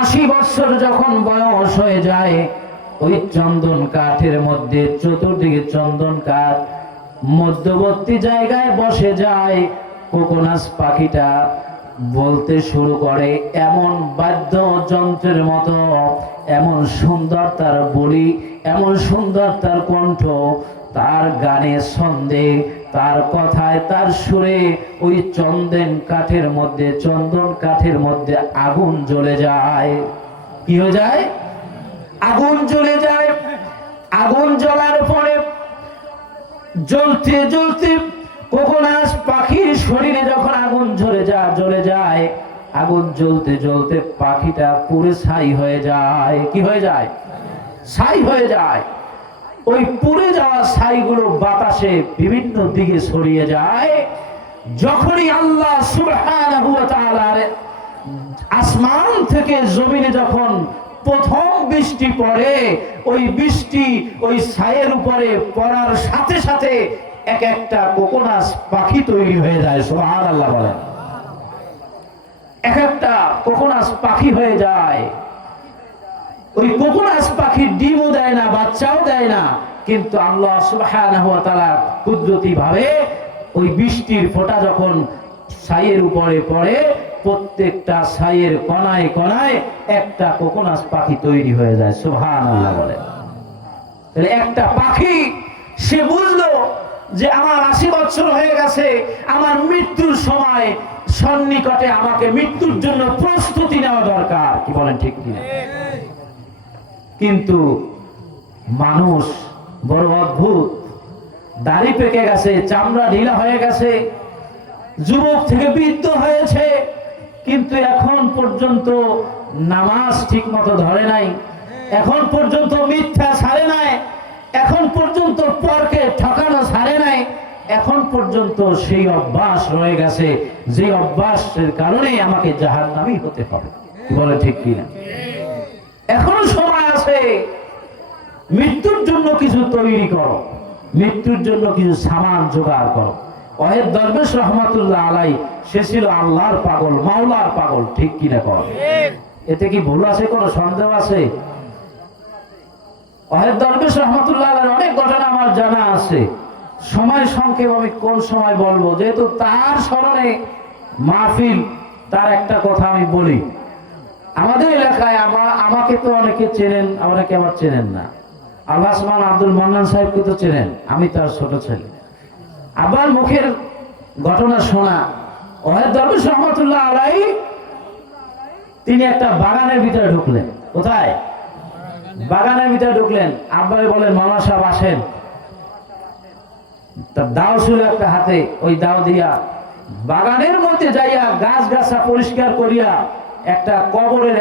80 বছর যখন বয়স হয়ে যায়, ওই চন্দন কাঠের মধ্যে, চতুর্দিকে চন্দন কাঠ, মধ্যবর্তী জায়গায় বসে যায়। কোকোনাস পাখিটা বলতে শুরু করে এমন বাদ্যযন্ত্রের মতো, এমন সুন্দর তার বলি, এমন সুন্দর তার কণ্ঠ, তার গানে ছন্দে, তার কথায়, তার সুরে ওই চন্দন কাঠের মধ্যে আগুন জ্বলে যায়। কি হয়ে যায়? আগুন জ্বলে যায়। আগুন জ্বলার পরে জ্বলতে জ্বলতে কোকোনাস পাখির শরীরে যখন আগুন জ্বলে যায়, আগুন জ্বলতে জ্বলতে পাখিটা পুরো ছাই হয়ে যায়। কি হয়ে যায়? ছাই হয়ে যায়। ওই পুড়ে যাওয়া ছাইগুলো বাতাসে বিভিন্ন দিকে ছড়িয়ে যায়। যখনই আল্লাহ সুবহানাহু ওয়া তাআলা আসমান থেকে জমিনে যখন প্রথম বৃষ্টি পড়ে, ওই বৃষ্টি ওই ছায়ের উপরে পড়ার সাথে সাথে এক একটা কোকোনাস পাখি তৈরি হয়ে যায়। সুবহানাল্লাহ বলেন। এক একটা কোকোনাস পাখি হয়ে যায়। ওই কোকোনাস পাখি ডিমও দেয় না, বাচ্চাও দেয় না, কিন্তু আল্লাহ সুবহানাহু ওয়া তাআলা কুদরতি ভাবে ওই বৃষ্টির ফোঁটা যখন ছাইয়ের উপরে পড়ে, প্রত্যেকটা ছাইয়ের কণায় কণায় একটা কোকোনাস পাখি তৈরি হয়ে যায়। সুবহানাল্লাহ বলে। তাহলে একটা পাখি সে বুঝলো যে আমার 80 বছর হয়ে গেছে, আমার মৃত্যুর সময় সন্নিকটে, আমাকে মৃত্যুর জন্য প্রস্তুতি নেওয়া দরকার। কি বলেন ঠিক কিনা? কিন্তু মানুষ বড় অদ্ভুত, দাড়ি পেকে গেছে, চামড়া ঢিলা হয়ে গেছে, যুবক থেকে বৃদ্ধ হয়েছে, কিন্তু এখন পর্যন্ত নামাজ ঠিক মতো ধরে নাই, এখন পর্যন্ত মিথ্যা ছাড়ে নাই, এখন পর্যন্ত পরকে ঠকানো ছাড়ে নাই, এখন পর্যন্ত সেই অভ্যাস রয়ে গেছে, যে অভ্যাসের কারণে আমাকে জাহান্নামী হতে হবে। বলে ঠিক কিনা? এখনো সময় আছে, মৃত্যুর জন্য কিছু তৈরি করো, মৃত্যুর জন্য কিছু সামান জোগাড় করো। ওয়াহেদ দরবেশ রহমাতুল্লাহ আলাই, সে ছিল আল্লাহর পাগল, মাওলার পাগল। ঠিক কিনা কর? এতে কি ভুল আছে? কোনো সন্দেহ আছে? ওয়াহেদ দরবেশ রহমাতুল্লাহ আলাইর অনেক ঘটনা আমার জানা আছে, সময় সংক্ষেপ আমি কোন সময় বলবো, যেহেতু তার স্মরণে মাহফিল, তার একটা কথা আমি বলি। আমাদের এলাকায় আমাকে তো অনেকে চেনেন, অনেকে আমার চেনেন না। আল্লাহমান আব্দুল মান্নান সাহেবকে তো চেনেন, আমি তার ছোট ছেলে। আবার মুখের ঘটনা শোনা, ওয়াহেদ দরবেশ রহমাতুল্লাহ আলাই তিনি একটা বাগানের ভিতরে ঢুকলেন। কোথায়? বাগানের ভিতরে ঢুকলেন। আব্বারে বলেন, মাওলানা সাহেব আসেন। তার দাও ছিল একটা হাতে, ওই দাও দিয়া বাগানের মধ্যে যাইয়া গাছ গাছা পরিষ্কার করিয়া একটা কবরের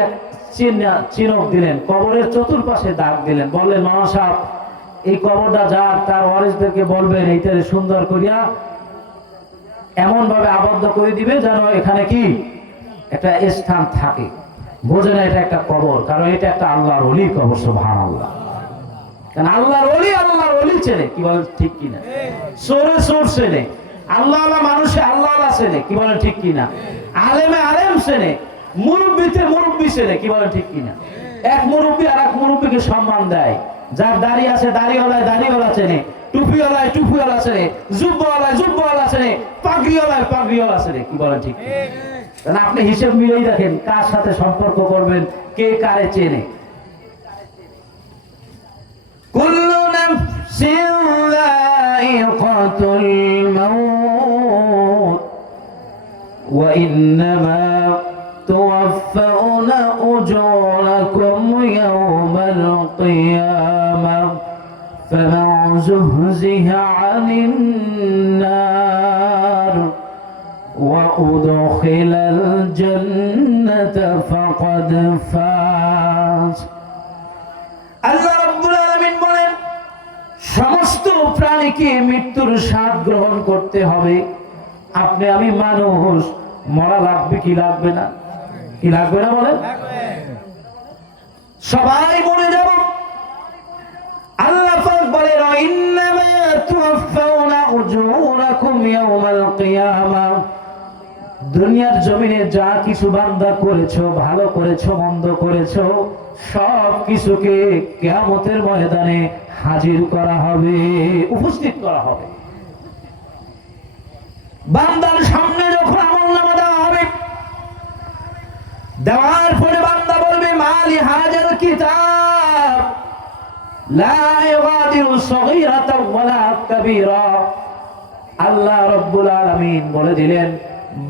চিহ্ন দিলেন, কবরের চতুর্পাশে দাগ দিলেন। বললেন, মাওলানা সাহেব এই কবরটা যার, তার ওয়ারিসদেরকে বলবেন এইটারে সুন্দর করিয়া এমন ভাবে আবদ্ধ করে দিবে যেন এখানে কি একটা স্থান থাকে, বোঝে না এটা একটা কবর, কারণ এটা একটা আল্লাহর ওলির কবর। সুবহানাল্লাহ। কারণ আল্লাহর ওলি চেনে। কি বলেন ঠিক কিনা? সোরে সোর চেনে, আল্লাহ মানুষে আল্লাহ চেনে। কি বলেন ঠিক কিনা? আলেমে আলেম চেনে, মুরব্বীতে মুরব্বী চেনে। কি বলেন ঠিক কিনা? এক মুরব্বী আর এক মুরব্বীকে সম্মান দেয়। যার দাড়ি আছে দাড়িওয়ালায় দাড়িওয়ালা চেনে, টুপিওয়ালায় টুপিওয়ালা চেনে, জুব্বাওয়ালায় জুব্বাওয়ালা চেনে, পাগড়িওয়ালায় পাগড়িওয়ালা চেনে। কি বলেন ঠিক? কারণ আপনি হিসেব মিলেই দেখেন কার সাথে সম্পর্ক করবেন, কে কারে চেনে। কুল্লু নাফসিন যায়িকাতুল মাউত ওয়া ইন্নামা তুওয়াফাউনা উজুরাকুম ইয়াওমাল কিয়ামাহ ফামান যুহজিহা আনিন নার وأدخل الجنة فقد فاز। আল্লাহ রাব্বুল আলামিন বলেন, সমস্ত প্রাণীকে মৃত্যুর স্বাদ গ্রহণ করতে হবে। আপনি আমি মানুষ, মরা লাগবে কি লাগবে না? কি লাগবে না বলেন? সবাই মরে যাব। আল্লাহ পাক বলেন, ইন্নামা তুওয়াফাউনা উজুরাকুম ইয়াওমাল কিয়ামাহ। দুনিয়ার জমিনে যা কিছু বান্দা করেছো, ভালো করেছো মন্দ করেছো, সব কিছুকে কিয়ামতের ময়দানে হাজির করা হবে, উপস্থিত করা হবে। বান্দার সামনে যখন আমলনামা দেওয়া হবে, দেওয়ার পরে বান্দা বলবে, মালি হাজাল কিতাব লা ইউগাদিরু সগীরাতাও ওয়ালা কাবীরা। আল্লাহ রাব্বুল আলামিন বলে দিলেন,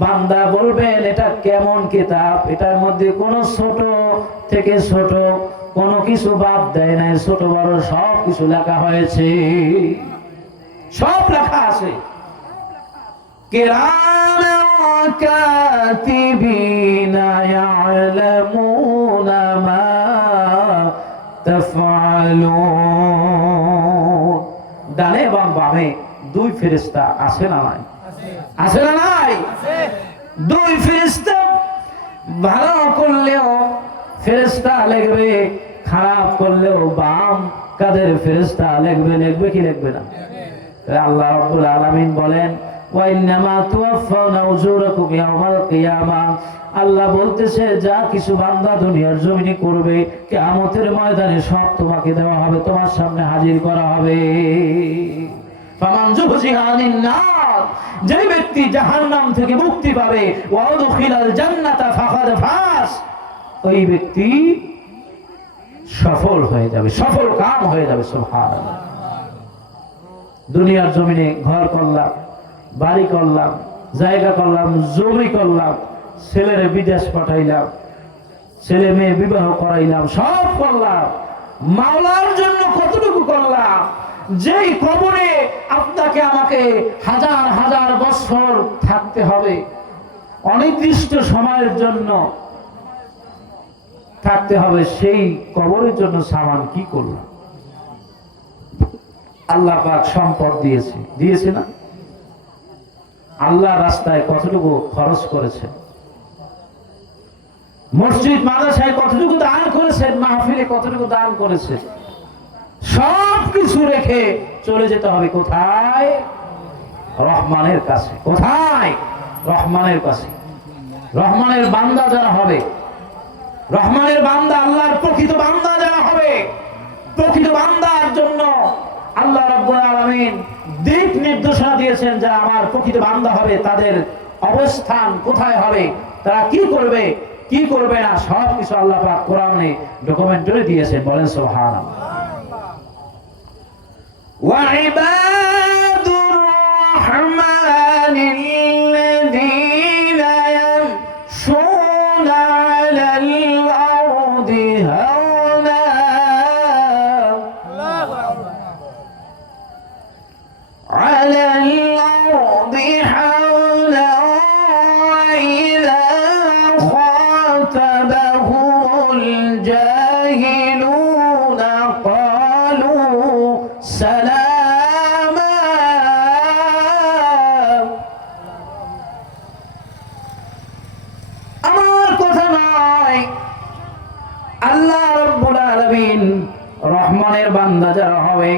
বান্দা বলবেন, এটা কেমন কিতাব, এটার মধ্যে কোনো ছোট থেকে ছোট কোনো কিছু বাদ দেয় নাই, ছোট বড় সব কিছু লেখা হয়েছে, সব লেখা আছে। কিরামান কাতিবিনা ইয়ালামুনা মা তাফআলুন। ডানে এবং বামে দুই ফেরেশতা আছে না নাই? আছে না নাই? দুই ফেরেশতা ভালো করলেও ফেরেশতা লিখবে, খারাপ করলেও বাম কাদের ফেরেশতা লিখবে। লিখবে কি লিখবে না? আল্লাহ রাব্বুল আলামিন বলেন, ওয়া ইন্নামা তুওয়াফাউনা উজুরাকুম ইয়াওমাল কিয়ামাহ। আল্লাহ বলতেছে, যা কিছু বান্দা দুনিয়ার জমিনে করবে, কিয়ামতের ময়দানে সব তোমাকে দেওয়া হবে, তোমার সামনে হাজির করা হবে। ফামান যুহজিহা আনিন নার, যে ব্যক্তি জাহান্নাম থেকে মুক্তি পাবে, ওয়া উদখিলাল জান্নাতা ফাকাদ ফাস, ওই ব্যক্তি সফল হয়ে যাবে, সফল কাম হয়ে যাবে। সুবহানাল্লাহ। দুনিয়ার জমিনে ঘর করলাম, বাড়ি করলাম, জায়গা করলাম, জমি করলাম, ছেলের বিদেশ পাঠাইলাম, ছেলে মেয়ে বিবাহ করাইলাম, সব করলাম, মাওলার জন্য কতটুকু করলাম? যেই কবরে আপনাকে আমাকে হাজার হাজার বছর থাকতে হবে, অনির্দিষ্ট সময়ের জন্য থাকতে হবে, সেই কবরের জন্য সামান কি করলাম? আল্লাহ পাক সম্পদ দিয়েছে, দিয়েছে না? আল্লাহর রাস্তায় কতটুকু খরচ করেছে, মসজিদ মাদ্রাসায় কতটুকু দান করেছেন, মাহফিলে কতটুকু দান করেছে, সব কিছু রেখে চলে যেতে হবে কোথায়? রহমানের কাছে। কোথায়? রহমানের কাছে। রহমানের বান্দা যারা হবে, রহমানের বান্দা, আল্লাহর প্রকৃত বান্দা যারা হবে, প্রকৃত বান্দার জন্য আল্লাহ রাব্বুল আলামিন দিক নির্দেশনা দিয়েছেন। যারা আমার প্রকৃত বান্দা হবে তাদের অবস্থান কোথায় হবে, তারা কি করবে, কি করবে না, সব কিছু আল্লাহ পাক কোরআনে ডকুমেন্টারি দিয়েছেন। বলেন সুবহানাল্লাহ। ওয়া ইবাদুর রাহমানিল্লাযীনা ইয়ামশুনা আলাল আরদি হাওনা, আলাল আরদি হাওনা, ওয়া ইযা খাতাবাহুমুল জাহিলুনা ক্বালু সালামা। আমার কথা নয়, আল্লাহ রাব্বুল আলামিন রহমানের বান্দা যারা হবে,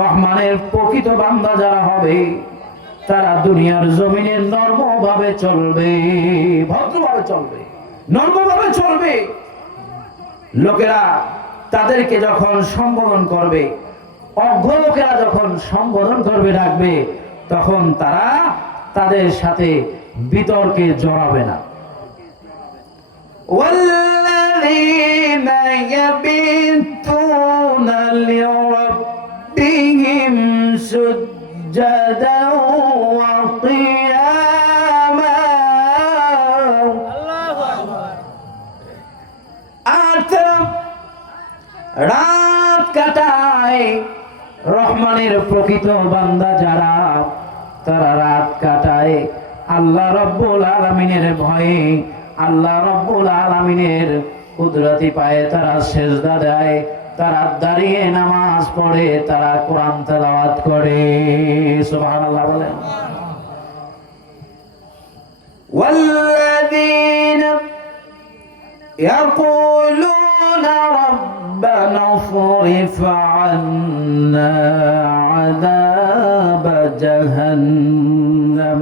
রহমানের প্রকৃত বান্দা যারা হবে, তারা দুনিয়ার জমিনে নরমভাবে চলবে, ভদ্রভাবে চলবে, নরমভাবে চলবে। লোকেরা তাদেরকে যখন সম্বোধন করবে, অজ্ঞ লোকেরা যখন সম্বোধন করবে, ডাকবে, তখন তারা তাদের সাথে বিতর্কে জড়াবে না। والذين يبيتون لربهم سجدا وقياما, রাত কাটায় রহমানের প্রকৃত বান্দা যারা, তারা রাত কাটায় আল্লাহ রাব্বুল আলামিনের ভয়ে, আল্লাহ রাব্বুল আলামিনের কুদরতি পায়ে তারা সেজদা দেয়, তারা দাঁড়িয়ে নামাজ পড়ে, তারা কোরআন তেলাওয়াত করে। সুবহানাল্লাহ বলেন। والذين يقولون ربنا اصرف عنا عذاب جهنم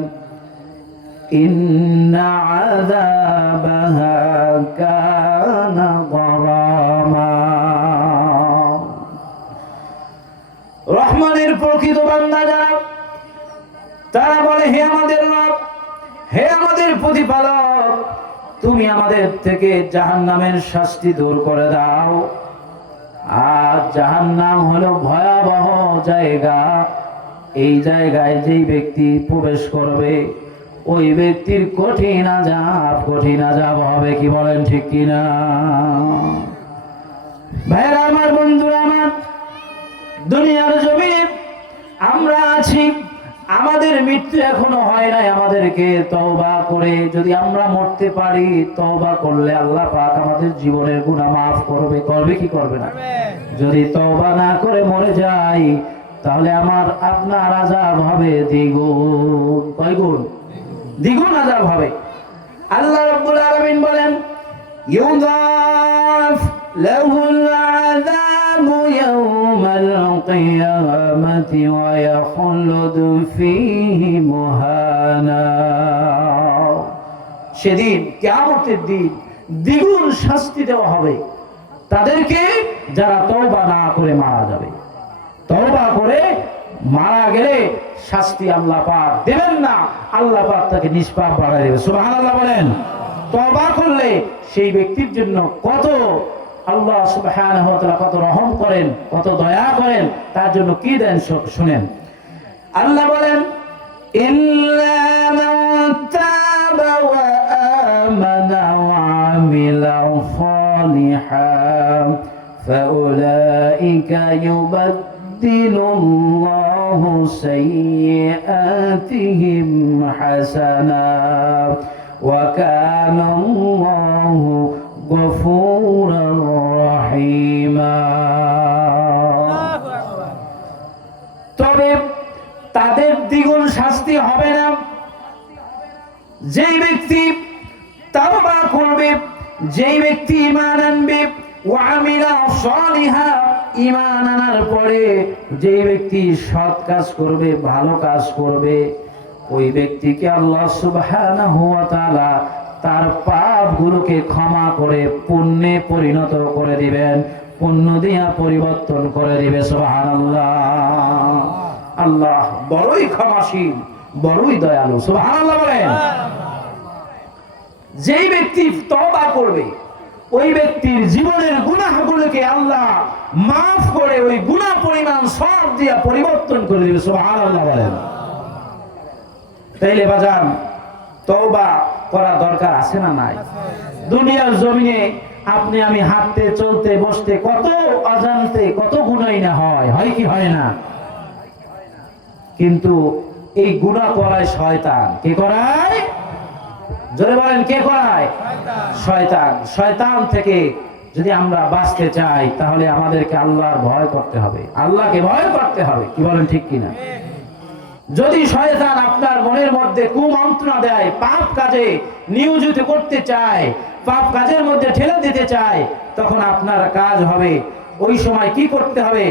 إن عذابها كان غراما। রহমানের প্রকৃত বান্দা যারা, তারা বলে, হে আমাদের রব, হে আমাদের প্রতিপালক, তুমি আমাদের থেকে জাহান্নামের শাস্তি দূর করে দাও। আর জাহান্নাম হলো ভয়াবহ জায়গা। এই জায়গায় যেই ব্যক্তি প্রবেশ করবে, ওই ব্যক্তির কঠিন আযাব হবে। কি বলেন ঠিক কিনা? ভাইরা আমার, বন্ধুরা আমার, দুনিয়ার জমিনে আমরা আছি, আমাদের মৃত্যু এখনো হয় নাই। আমাদেরকে তওবা করে যদি আমরা মরতে পারি, তওবা করলে আল্লাহ পাক আমাদের জীবনের গুনাহ মাফ করবে। করবে কি করবে না? যদি তওবা না করে মরে যাই, তাহলে আমার আপনার আযাব হবে দ্বিগুণ। কয় গুণ? দ্বিগুণ আযাব হবে। আল্লাহ রাব্বুল আলামিন বলেন, ইউদাফ লাহুল আযাবু ইয়াওমাল কিয়ামাতি ওয়া ইয়াখলুদু ফীহি মুহানা। সেদিন, কিয়ামতের দিন, দ্বিগুণ শাস্তি দেওয়া হবে তাদেরকে যারা তওবা না করে মারা যাবে। তওবা করে মারা গেলে শাস্তি আল্লাহ পাক দেবেন না, আল্লাহ পাক তাকে নিষ্পাপ বানায় দেবে। সুবহানাল্লাহ বলেন। তওবা করলে সেই ব্যক্তির জন্য কত আল্লাহ সুবহানাহু ওয়া তাআলা কত রহম করেন, কত দয়া করেন, তার জন্য কি দেন শুনেন। আল্লাহ বলেন ইল্লা মান তাবা ওয়া আমানা ওয়া আমিলা সালিহান ফাউলাইকা ইউবাদদিলুল্লাহু সাইয়্যাতিহিম হাসানাত ওয়া কানা আল্লাহু গফুরার রহিমা। তবে তাদের দ্বিগুণ শাস্তি হবে না যেই ব্যক্তি তাওবা করবে, যেই ব্যক্তি ঈমান আনবে, ওয়া আমিলা সালিহা, ঈমান আনার পরে যেই ব্যক্তি সৎ কাজ করবে, ভালো কাজ করবে, ওই ব্যক্তিকে আল্লাহ সুবহানাহু ওয়া তাআলা তার পাপগুলোকে ক্ষমা করে পুণ্যে পরিণত করে দিবেন, পুণ্য দিয়া পরিবর্তন করে দিবে। সুবহানাল্লাহ। আল্লাহ বড়ই ক্ষমাশীল, বড়ই দয়ালু। সুবহানাল্লাহ বলেন। যেই ব্যক্তি তওবা করবে ওই ব্যক্তির জীবনের গুনাহগুলোকে আল্লাহ মাফ করে ওই গুনাহ পরিমাণ সব দিয়া পরিবর্তন করে দিবে। সুবহানাল্লাহ বলেন। তাইলে বাজান তওবা করা দরকার আছে না নাই? দুনিয়ার জমিনে আপনি আমি হাঁটতে চলতে বসতে কত অজান্তে কত গুনাহ না হয়, হয় কি হয় না? কিন্তু এই গুনাহ করায় শয়তান। কে করায়? জোরে বলেন, কে করায়? শয়তান। শয়তান থেকে যদি আমরা বাঁচতে চাই তাহলে আমাদেরকে আল্লাহর ভয় করতে হবে, আল্লাহকে ভয় করতে হবে। কি বলেন, ঠিক কিনা? যদি শয়তান আপনার মনের মধ্যে কুমন্ত্রণা দেয়, পাপ কাজে নিয়োজিত করতে চায়, পাপ কাজের মধ্যে ঠেলে দিতে চায়, তখন আপনার কাজ হবে ওই সময় কি করতে হবে?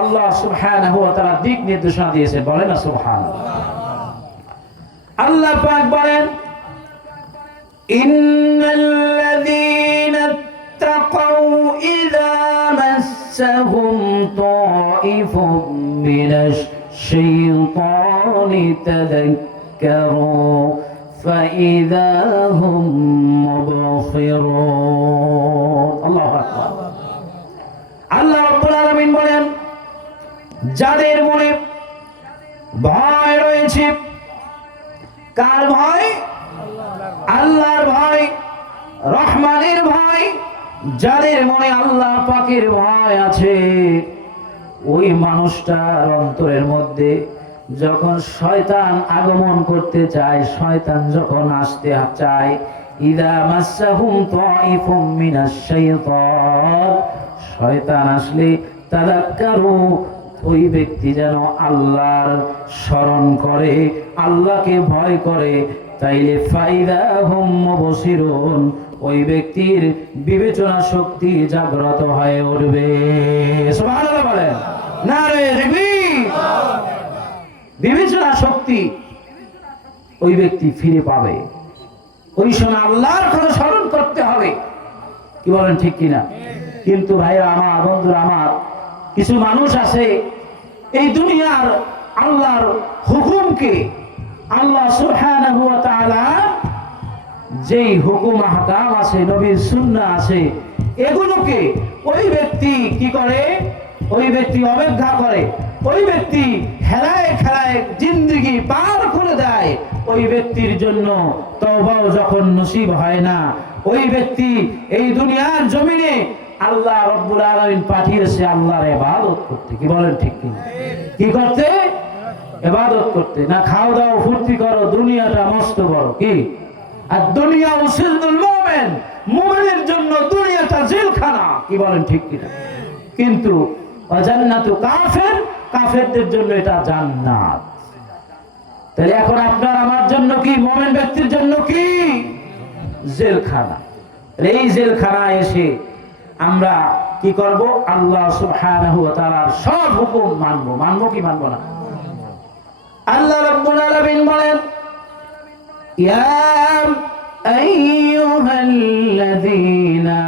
আল্লাহ সুবহানাহু ওয়া তাআলা দিক নির্দেশনা দিয়েছেন। বলেন না সুবহানাল্লাহ। আল্লাহ পাক বলেন ইন্নাল্লাযীনা তাকাউ ইযা মাসসাহুম তাঈফুম মিনাশ শাইতানি তাযাক্কারু ফাইযা হুম মুবসিরুন। আল্লাহু আকবার। আল্লাহ রাব্বুল আলামিন বলেন যাদের মনে ভয় রয়েছে, কার ভয়? আল্লাহর ভয়, রহমানের ভয়। যাদের মনে আল্লাহ পাকের ভয় আছে ওই মানুষটার অন্তরের মধ্যে যখন শয়তান আগমন করতে চায়, শয়তান যখন আসতে চায়, ইযা মাসসাহুম তাঈফুম মিনাশ শাইতান, শয়তান আসলে তাযাক্কারু, ওই ব্যক্তি যেন আল্লাহর স্মরণ করে, আল্লাহকে ভয় করে, তাইলে ফাইদা হুম মুবসিরুন, ওই ব্যক্তির বিবেচনা শক্তি জাগ্রত হয়ে উঠবে। সুবহানাল্লাহ বলেন। নারে তাকবীর। বিবেচনা শক্তি ওই ব্যক্তি ফিরে পাবে। ওই সময় আল্লাহর কথা স্মরণ করতে হবে। কি বলেন, ঠিক কিনা? কিন্তু ভাইরা আমার, বন্ধুরা আমার, কিছু মানুষ আছে এই দুনিয়ার আল্লাহর হুকুমকে, আল্লাহ সুবহানাহু ওয়া তাআলা যেই হুকুম আহকাম আছে, নবীর সুন্নাহ আছে, এগুলোকে ওই ব্যক্তি কি করে? ওই ব্যক্তি অবজ্ঞা করে, ওই ব্যক্তি হেলায় খেলায় জিন্দেগি পার করে দেয়। ওই ব্যক্তির জন্য তওবাও যখন নসিব হয় না, ওই ব্যক্তি এই দুনিয়ার জমিনে আল্লাহ রাব্বুল আলামিন পাঠিয়েছে আল্লাহর ইবাদত করতে। কি বলেন, ঠিক কি? কি করতে? ইবাদত করতে। না খাও দাও ফুর্তি করো, দুনিয়াটা মস্ত বড়। কি? আর দুনিয়া সিজনুল মুমিন, মুমিনের জন্য দুনিয়াটা জেলখানা। কি বলেন, ঠিক কি? কিন্তু জান্নাতু কাফের, কাফেরদের জন্য এটা জান্নাত। তাহলে এখন আপনার আমার জন্য কি, মুমিন ব্যক্তির জন্য কি? জেলখানা। এই জেলখানায় এসে আমরা কি করব? আল্লাহ সুবহানাহু ওয়া তাআলার সব হুকুম মানব। মানব কি মানব না? আল্লাহ রাব্বুল আলামিন বলেন ইয়া আইয়ুহাল্লাযীনা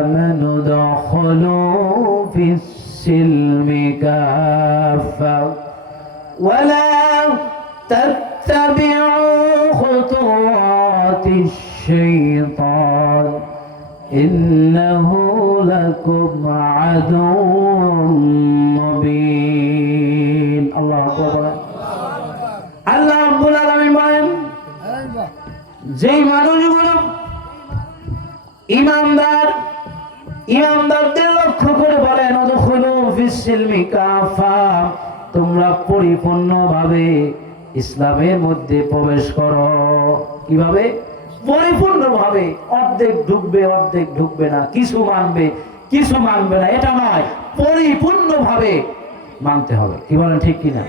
আমানু দুখুলু ফিস السلم كافة ولا تتبعوا خطوات الشيطان إنه لكم عدو مبين الله أكبر আল্লাহ রাব্বুল আলামিন বলেন যেই মানুষগুলো ইমানদারদের লক্ষ্য করে বলেন উদখুলু ফিস সিলমি কাফা, তোমরা পরিপূর্ণভাবে ইসলামের মধ্যে প্রবেশ করো। কিভাবে? পরিপূর্ণভাবে। অর্ধেক ঢুকবে অর্ধেক ঢুকবে না, কিছু মানবে কিছু মানবে না, এটা নয়, পরিপূর্ণভাবে মানতে হবে। কি বলেন ঠিক কিনা?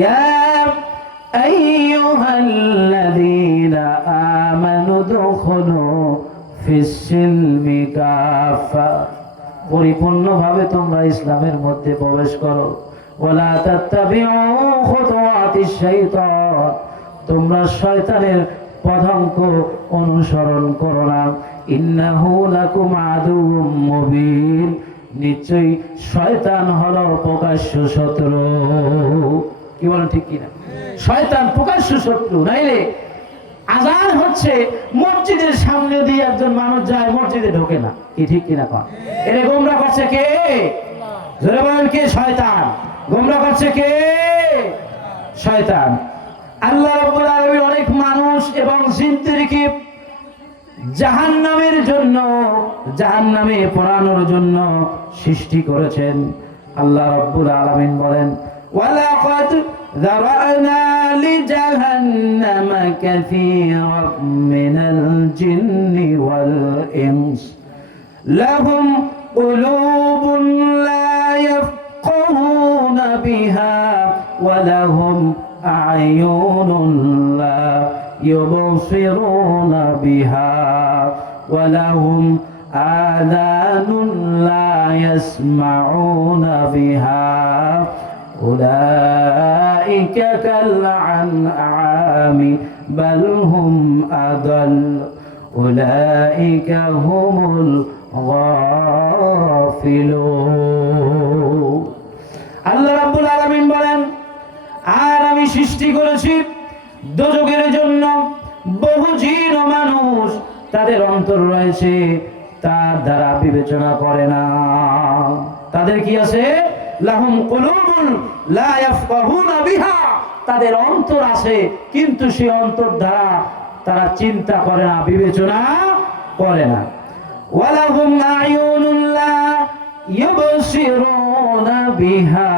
ইয়া আইয়ুহাল্লাযীনা আমানু দুখুলু ফিস সিলমি কাফা, পরিপূর্ণভাবে তোমরা ইসলামের মধ্যে প্রবেশ করো। ওয়ালা তাত্তাবিউ খুতুওয়াতিশ শাইতান, তোমরা শয়তানের পদাঙ্ক অনুসরণ করো না। ইন্নাহু লাকুম আদুউম মুবিন, নিশ্চয়ই শয়তান হলো প্রকাশ্য শত্রু। কি বলেন ঠিক কিনা? শয়তান প্রকাশ্য শত্রু। নাইলে আজান হচ্ছে, মসজিদের সামনে দিয়ে একজন মানুষ যায়, মসজিদে ঢোকে না। কি ঠিক কিনা? কন এরে গোমরা করছে কে? জোরে বলেন কে? শয়তান। গোমরা করছে কে? শয়তান। আল্লাহ রাব্বুল আলামিন অনেক মানুষ এবং জিনদেরকে জাহান্নামের জন্য, জাহান্নামে পোড়ানোর জন্য সৃষ্টি করেছেন। আল্লাহ রাব্বুল আলামিন বলেন ওয়ালাকাদ যারানা লিজাহান্নামা কাসীরাম মিনাল জিন্নি ওয়াল ইনস লাহুম কুলুবুন লা ইয়াফকাহুনা বিহা ওয়া লাহুম আ'য়ুনুন লা يبصرون بها ولهم آذان لا يسمعون بها أولئك كالأنعام بل هم أضل أولئك هم الغافلون আল্লাহ রাব্বুল আলামিন বলেন, আর আমি সৃষ্টি করেছি দোজখের জন্য বহু জিন ও মানুষ, তাদের অন্তর রয়েছে, তার দ্বারা বিবেচনা করে না। তাদের কি আছে? লাহুম কুলুবুন লা ইয়াফকাহুনা বিহা, তাদের অন্তর আছে কিন্তু সেই অন্তর দ্বারা তারা চিন্তা করে না, বিবেচনা করে না। ওয়ালাহুম আ'য়ুনুন লা ইউবসিরুনা বিহা,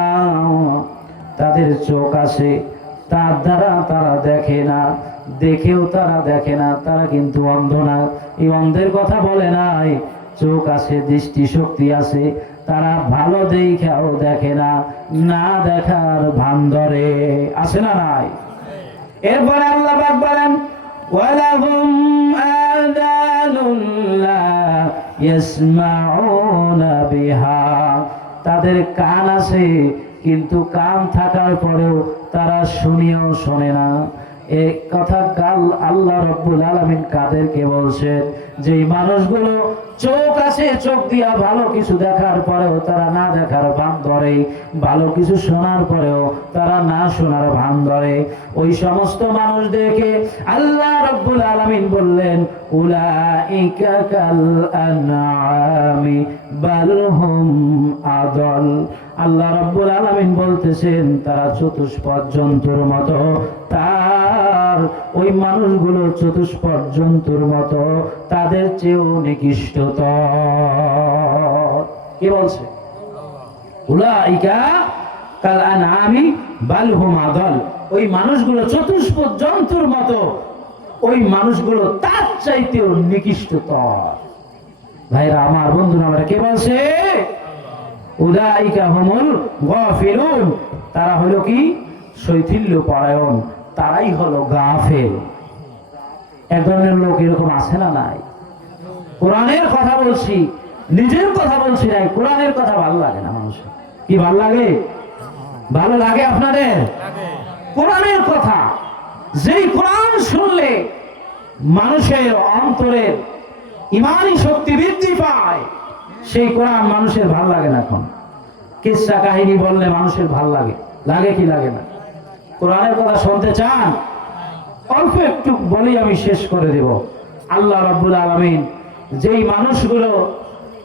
তাদের চোখ আছে, তার দ্বারা তারা দেখে না, দেখেও তারা দেখে না, তারা কিন্তু অন্ধ না। এই অন্ধের কথা বলে নাই, চোখ আছে, দৃষ্টি শক্তি আছে, তারা ভালো দেখাও দেখে না, না দেখার ভান ধরে। আছে না নাই? এরপরে আল্লাহ পাক বলেন ওয়ালাহুম আযানুন লা ইয়াসমাউনা বিহা, তাদের কান আছে কিন্তু কান থাকার পরেও তারা শুনিও শোনে না। এই কথা কাল আল্লাহ রাব্বুল আলামিন কাদেরকে বলছেন? যেই মানুষগুলো চোখ আছে, চোখ দিয়া ভালো কিছু দেখার পরেও তারা না দেখার ভান ধরে, ভালো কিছু শোনার পরেও তারা না শোনার ভান ধরে, ওই সমস্ত মানুষদেরকে আল্লাহ রাব্বুল আলামিন বললেন উলাইকা কাল আনআমি বাল হুম আদল। আল্লাহ রাব্বুল আলামিন বলতেছেন তারা চতুষ্পদ জন্তুর মতো, তার ওই মানুষগুলো চতুষ্পদ জন্তুর মতো, তাদের চেয়েও নিকৃষ্টতর। কে বলছে? উলাইকা কাল আনআমি বাল হুম আদল, ওই মানুষগুলো চতুষ্পদ জন্তুর মতো, ওই মানুষগুলো তার চাইতেও নিকৃষ্টতর। ভাইরা আমার, বন্ধুরা আমরা, কে বলছে? উলাইকা হুমুল গাফিলুন, তারা হলো কি? শৈথিল্য পরায়ণ, তারাই হলো গাফেল। এক ধরনের লোক এরকম আছে না নাই? কোরআনের কথা বলছি, নিজের কথা বলছি না, কোরআনের কথা ভালো লাগে না মানুষের। কি ভালো লাগে? ভালো লাগে আপনাদের? কোরআনের কথা, যেই কোরআন শুনলে মানুষের অন্তরের ইমানি শক্তি বৃদ্ধি পায়, সেই কোরআন মানুষের ভাল লাগে না। এখন কিসসা কাহিনী বললে মানুষের ভাল লাগে, লাগে কি লাগে না? কোরআনের কথা শুনতে চান? অল্প একটু বলেই আমি শেষ করে দেব। আল্লাহ রাব্বুল আলামিন যেই মানুষগুলো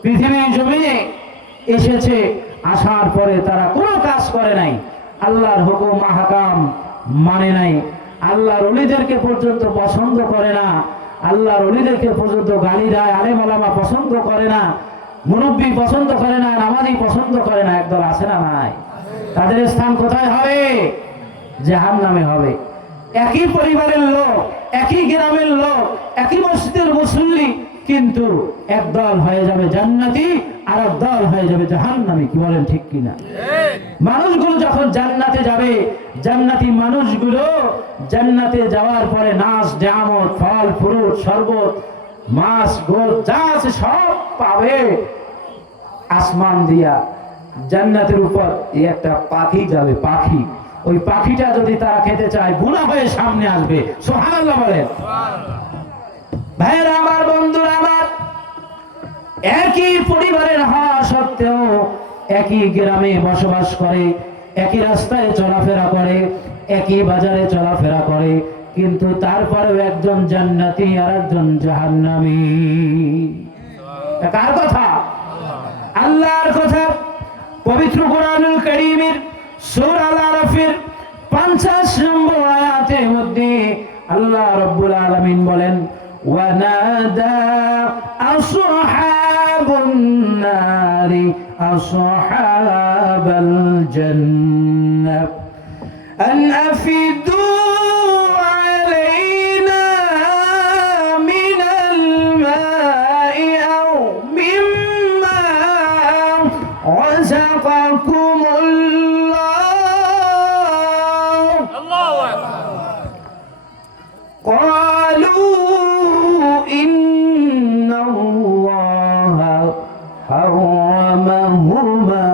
পৃথিবীর জমিনে এসেছে, আসার পরে তারা কোনো কাজ করে নাই, আল্লাহর হুকুম আহকাম মানে নাই, আল্লাহর ওলিদেরকে পর্যন্ত পছন্দ করে না, আল্লাহর ওলিদেরকে পর্যন্ত গালি দেয়, আলেম ওলামা পছন্দ করে না, মুরব্বী পছন্দ করে না, নামাজি পছন্দ করে না, একদল আছে না নাই? তাদের স্থান কোথায় হবে? জাহান্নামে হবে। একই পরিবারের লোক, একই গ্রামের লোক, একই মসজিদের মুসল্লি, কিন্তু একদল হয়ে যাবে জান্নাতি, আর একদল হয়ে যাবে জাহান্নামী। কি বলেন ঠিক কিনা? মানুষগুলো যখন জান্নাতে যাবে, জান্নাতি মানুষগুলো জান্নাতে যাওয়ার পরে নাচ জামত, ফল ফ্রুট, শরবত, মাছ, গোল যা আছে সব পাবে। আসমান দিয়া জান্নাতের উপর একটা পাখি যাবে, পাখি, ওই পাখিটা যদি তারা খেতে চায় গুনাহ হয়ে সামনে আসবে। সুবহানাল্লাহ বলেন। ভাইরা আমার, বন্ধুরা আমার, একই পরিবারের হওয়া সত্ত্বেও একই গ্রামে বসবাস করে, একই রাস্তায় চলাফেরা করে, একই বাজারে চলাফেরা করে, কিন্তু তারপরেও একজন জান্নাতি আর একজন জাহান্নামী। কার কথা? আল্লাহর কথা। পবিত্র কোরআনুল কারীমের সূরা আল-আরাফের 50 নম্বর আয়াতের মধ্যে আল্লাহ রাব্বুল আলামিন বলেন, ওয়ানাদা আসহাবুন নারি আসহাবাল জান্নাহ আন আফিদু আলাইনা মিনাল মাই আও মিম্মা রাযাকাকুমুল্লাহ। আল্লাহু আকবার। قالوا إن الله حرمهما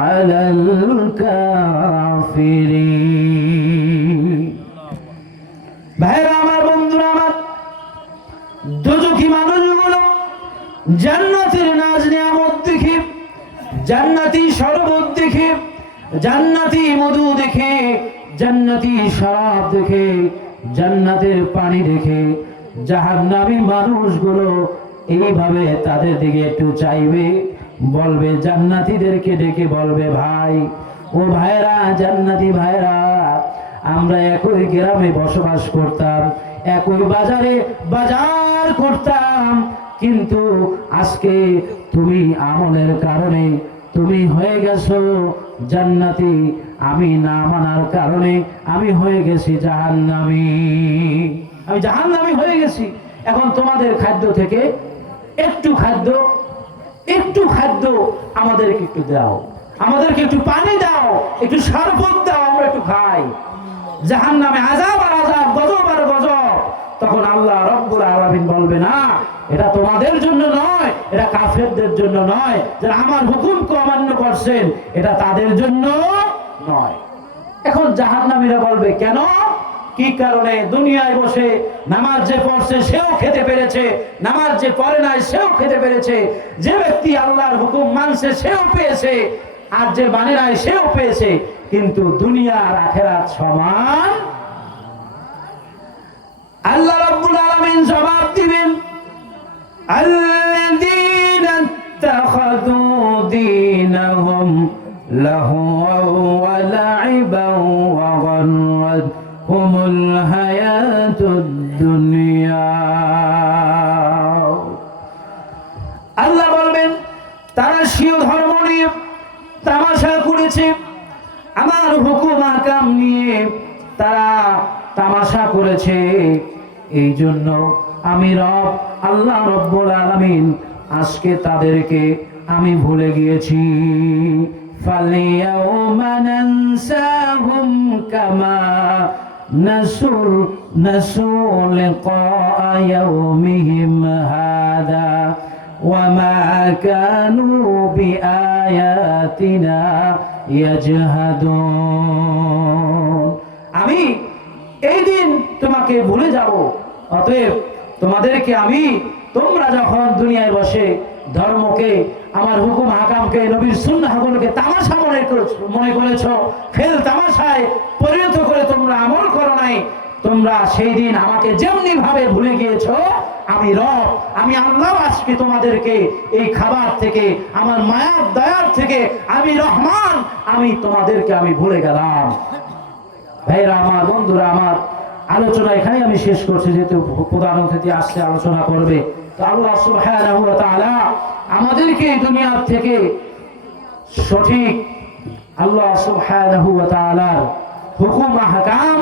على الكافرين। ভাইরা আমার, বন্ধুরা আমার, দুজকি মানুষগুলো জান্নাতের নাজ নিয়ামত দেখে, জান্নাতি শরবত দেখে, জান্নাতি মধু দেখে, জান্নাতি শরাব দেখে, জান্নাতের পানি দেখে জাহান্নামী মানুষগুলো এইভাবে তাদের দিকে একটু চাইবে, বলবে, জান্নাতীদেরকে ডেকে বলবে, ভাই ও ভাইরা, জান্নাতি ভাইরা, আমরা একই গ্রামে বসবাস করতাম, একই বাজারে বাজার করতাম, কিন্তু আজকে তুমি আমলের কারণে তুমি হয়ে গেছো জান্নাতি, আমি না মানার কারণে আমি হয়ে গেছি জাহান্নামী, আমি জাহান্নামী হয়ে গেছি। এখন তোমাদের খাদ্য থেকে একটু খাদ্য আমাদেরকে একটু দাও, আমাদেরকে একটু পানি দাও, একটু শরবত দাও, আমরা একটু খাই। জাহান্নামে আযাব আর আযাব, গজব আর গজব। তখন আল্লাহ রাব্বুল আলামিন বলবে, না, এটা তোমাদের জন্য নয়, এটা কাফেরদের জন্য নয়, যারা আমার হুকুমকে অমান্য করছেন, এটা তাদের জন্য নয়। এখন জাহান্নামীরা বলবে, কেন, কি কারণে? দুনিয়ায় বসে নামাজ যে পড়ছে সেও খেতে পেরেছে, নামাজ যে পড়ে নাই সেও খেতে পেরেছে, যে ব্যক্তি আল্লাহর হুকুম মানছে সেও পেয়েছে, আর যে মানে নাই সেও পেয়েছে, কিন্তু দুনিয়া আর আখিরাত সমান। আল্লাহ রাব্বুল আলামিন জবাব দিবেন, আল্লাযীনা ইত্তাখাযু দীনাহুম লাহওয়ান ওয়া লা'iবান ওয়া গাররাতহুমুল হায়াতুদ দুনিয়া। আল্লাহ বলবেন, তারা স্বীয় ধর্ম নিয়ে তামাশা করেছে, আমার হুকুম আহকাম নিয়ে তারা তামাশা করেছে, এই জন্য আমি রব আল্লাহ রব্বুল আলামিন আজকে তাদেরকে আমি ভুলে গিয়েছি। ফালিয়াউমা নানসাহুম কামা নাসু লিকা ইয়াউমিহিম হাদা ওয়া মা কানু বিআয়াতিনা ইয়াজহাদুন। আমি এই দিন তোমাকে ভুলে যাব, অতএব তোমাদেরকে আমি তোমরা যখন দুনিয়ায় বসে ধর্মকে, আমার হুকুম হাকামকে, নবীর সুন্নাহগুলোকে তামাশা মনে করেছো, খেল তামাশায় পরিণত করে তোমরা আমল করো নাই, তোমরা সেই দিন আমাকে যেমনি ভাবে ভুলে গিয়েছো, আমি রব, আমি আল্লাহ আজকে তোমাদেরকে এই খাবার থেকে, আমার মায়ার দয়ার থেকে, আমি রহমান, আমি তোমাদেরকে আমি ভুলে গেলাম। ভাইরা আমার, বন্ধুরা আমার, আলোচনা এখানে আমি শেষ করছি, যেহেতু প্রধান অতিথি আসছে আলোচনা করবে। তো আল্লাহ সুবহানাহু ওয়া তাআলা আমাদেরকে এই দুনিয়া থেকে সঠিক আল্লাহ সুবহানাহু ওয়া তাআলার হুকুম আহকাম,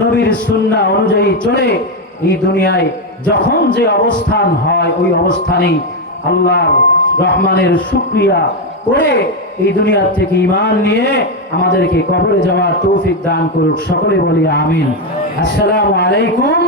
নবীর সুন্নাহ অনুযায়ী চলে এই দুনিয়ায় যখন যে অবস্থান হয় ওই অবস্থানেই আল্লাহ রহমানের শুকরিয়া করে এই দুনিয়া থেকে ঈমান নিয়ে আমাদেরকে কবরে যাওয়ার তৌফিক দান করুক। সকলে বলি আমিন। আসসালামু আলাইকুম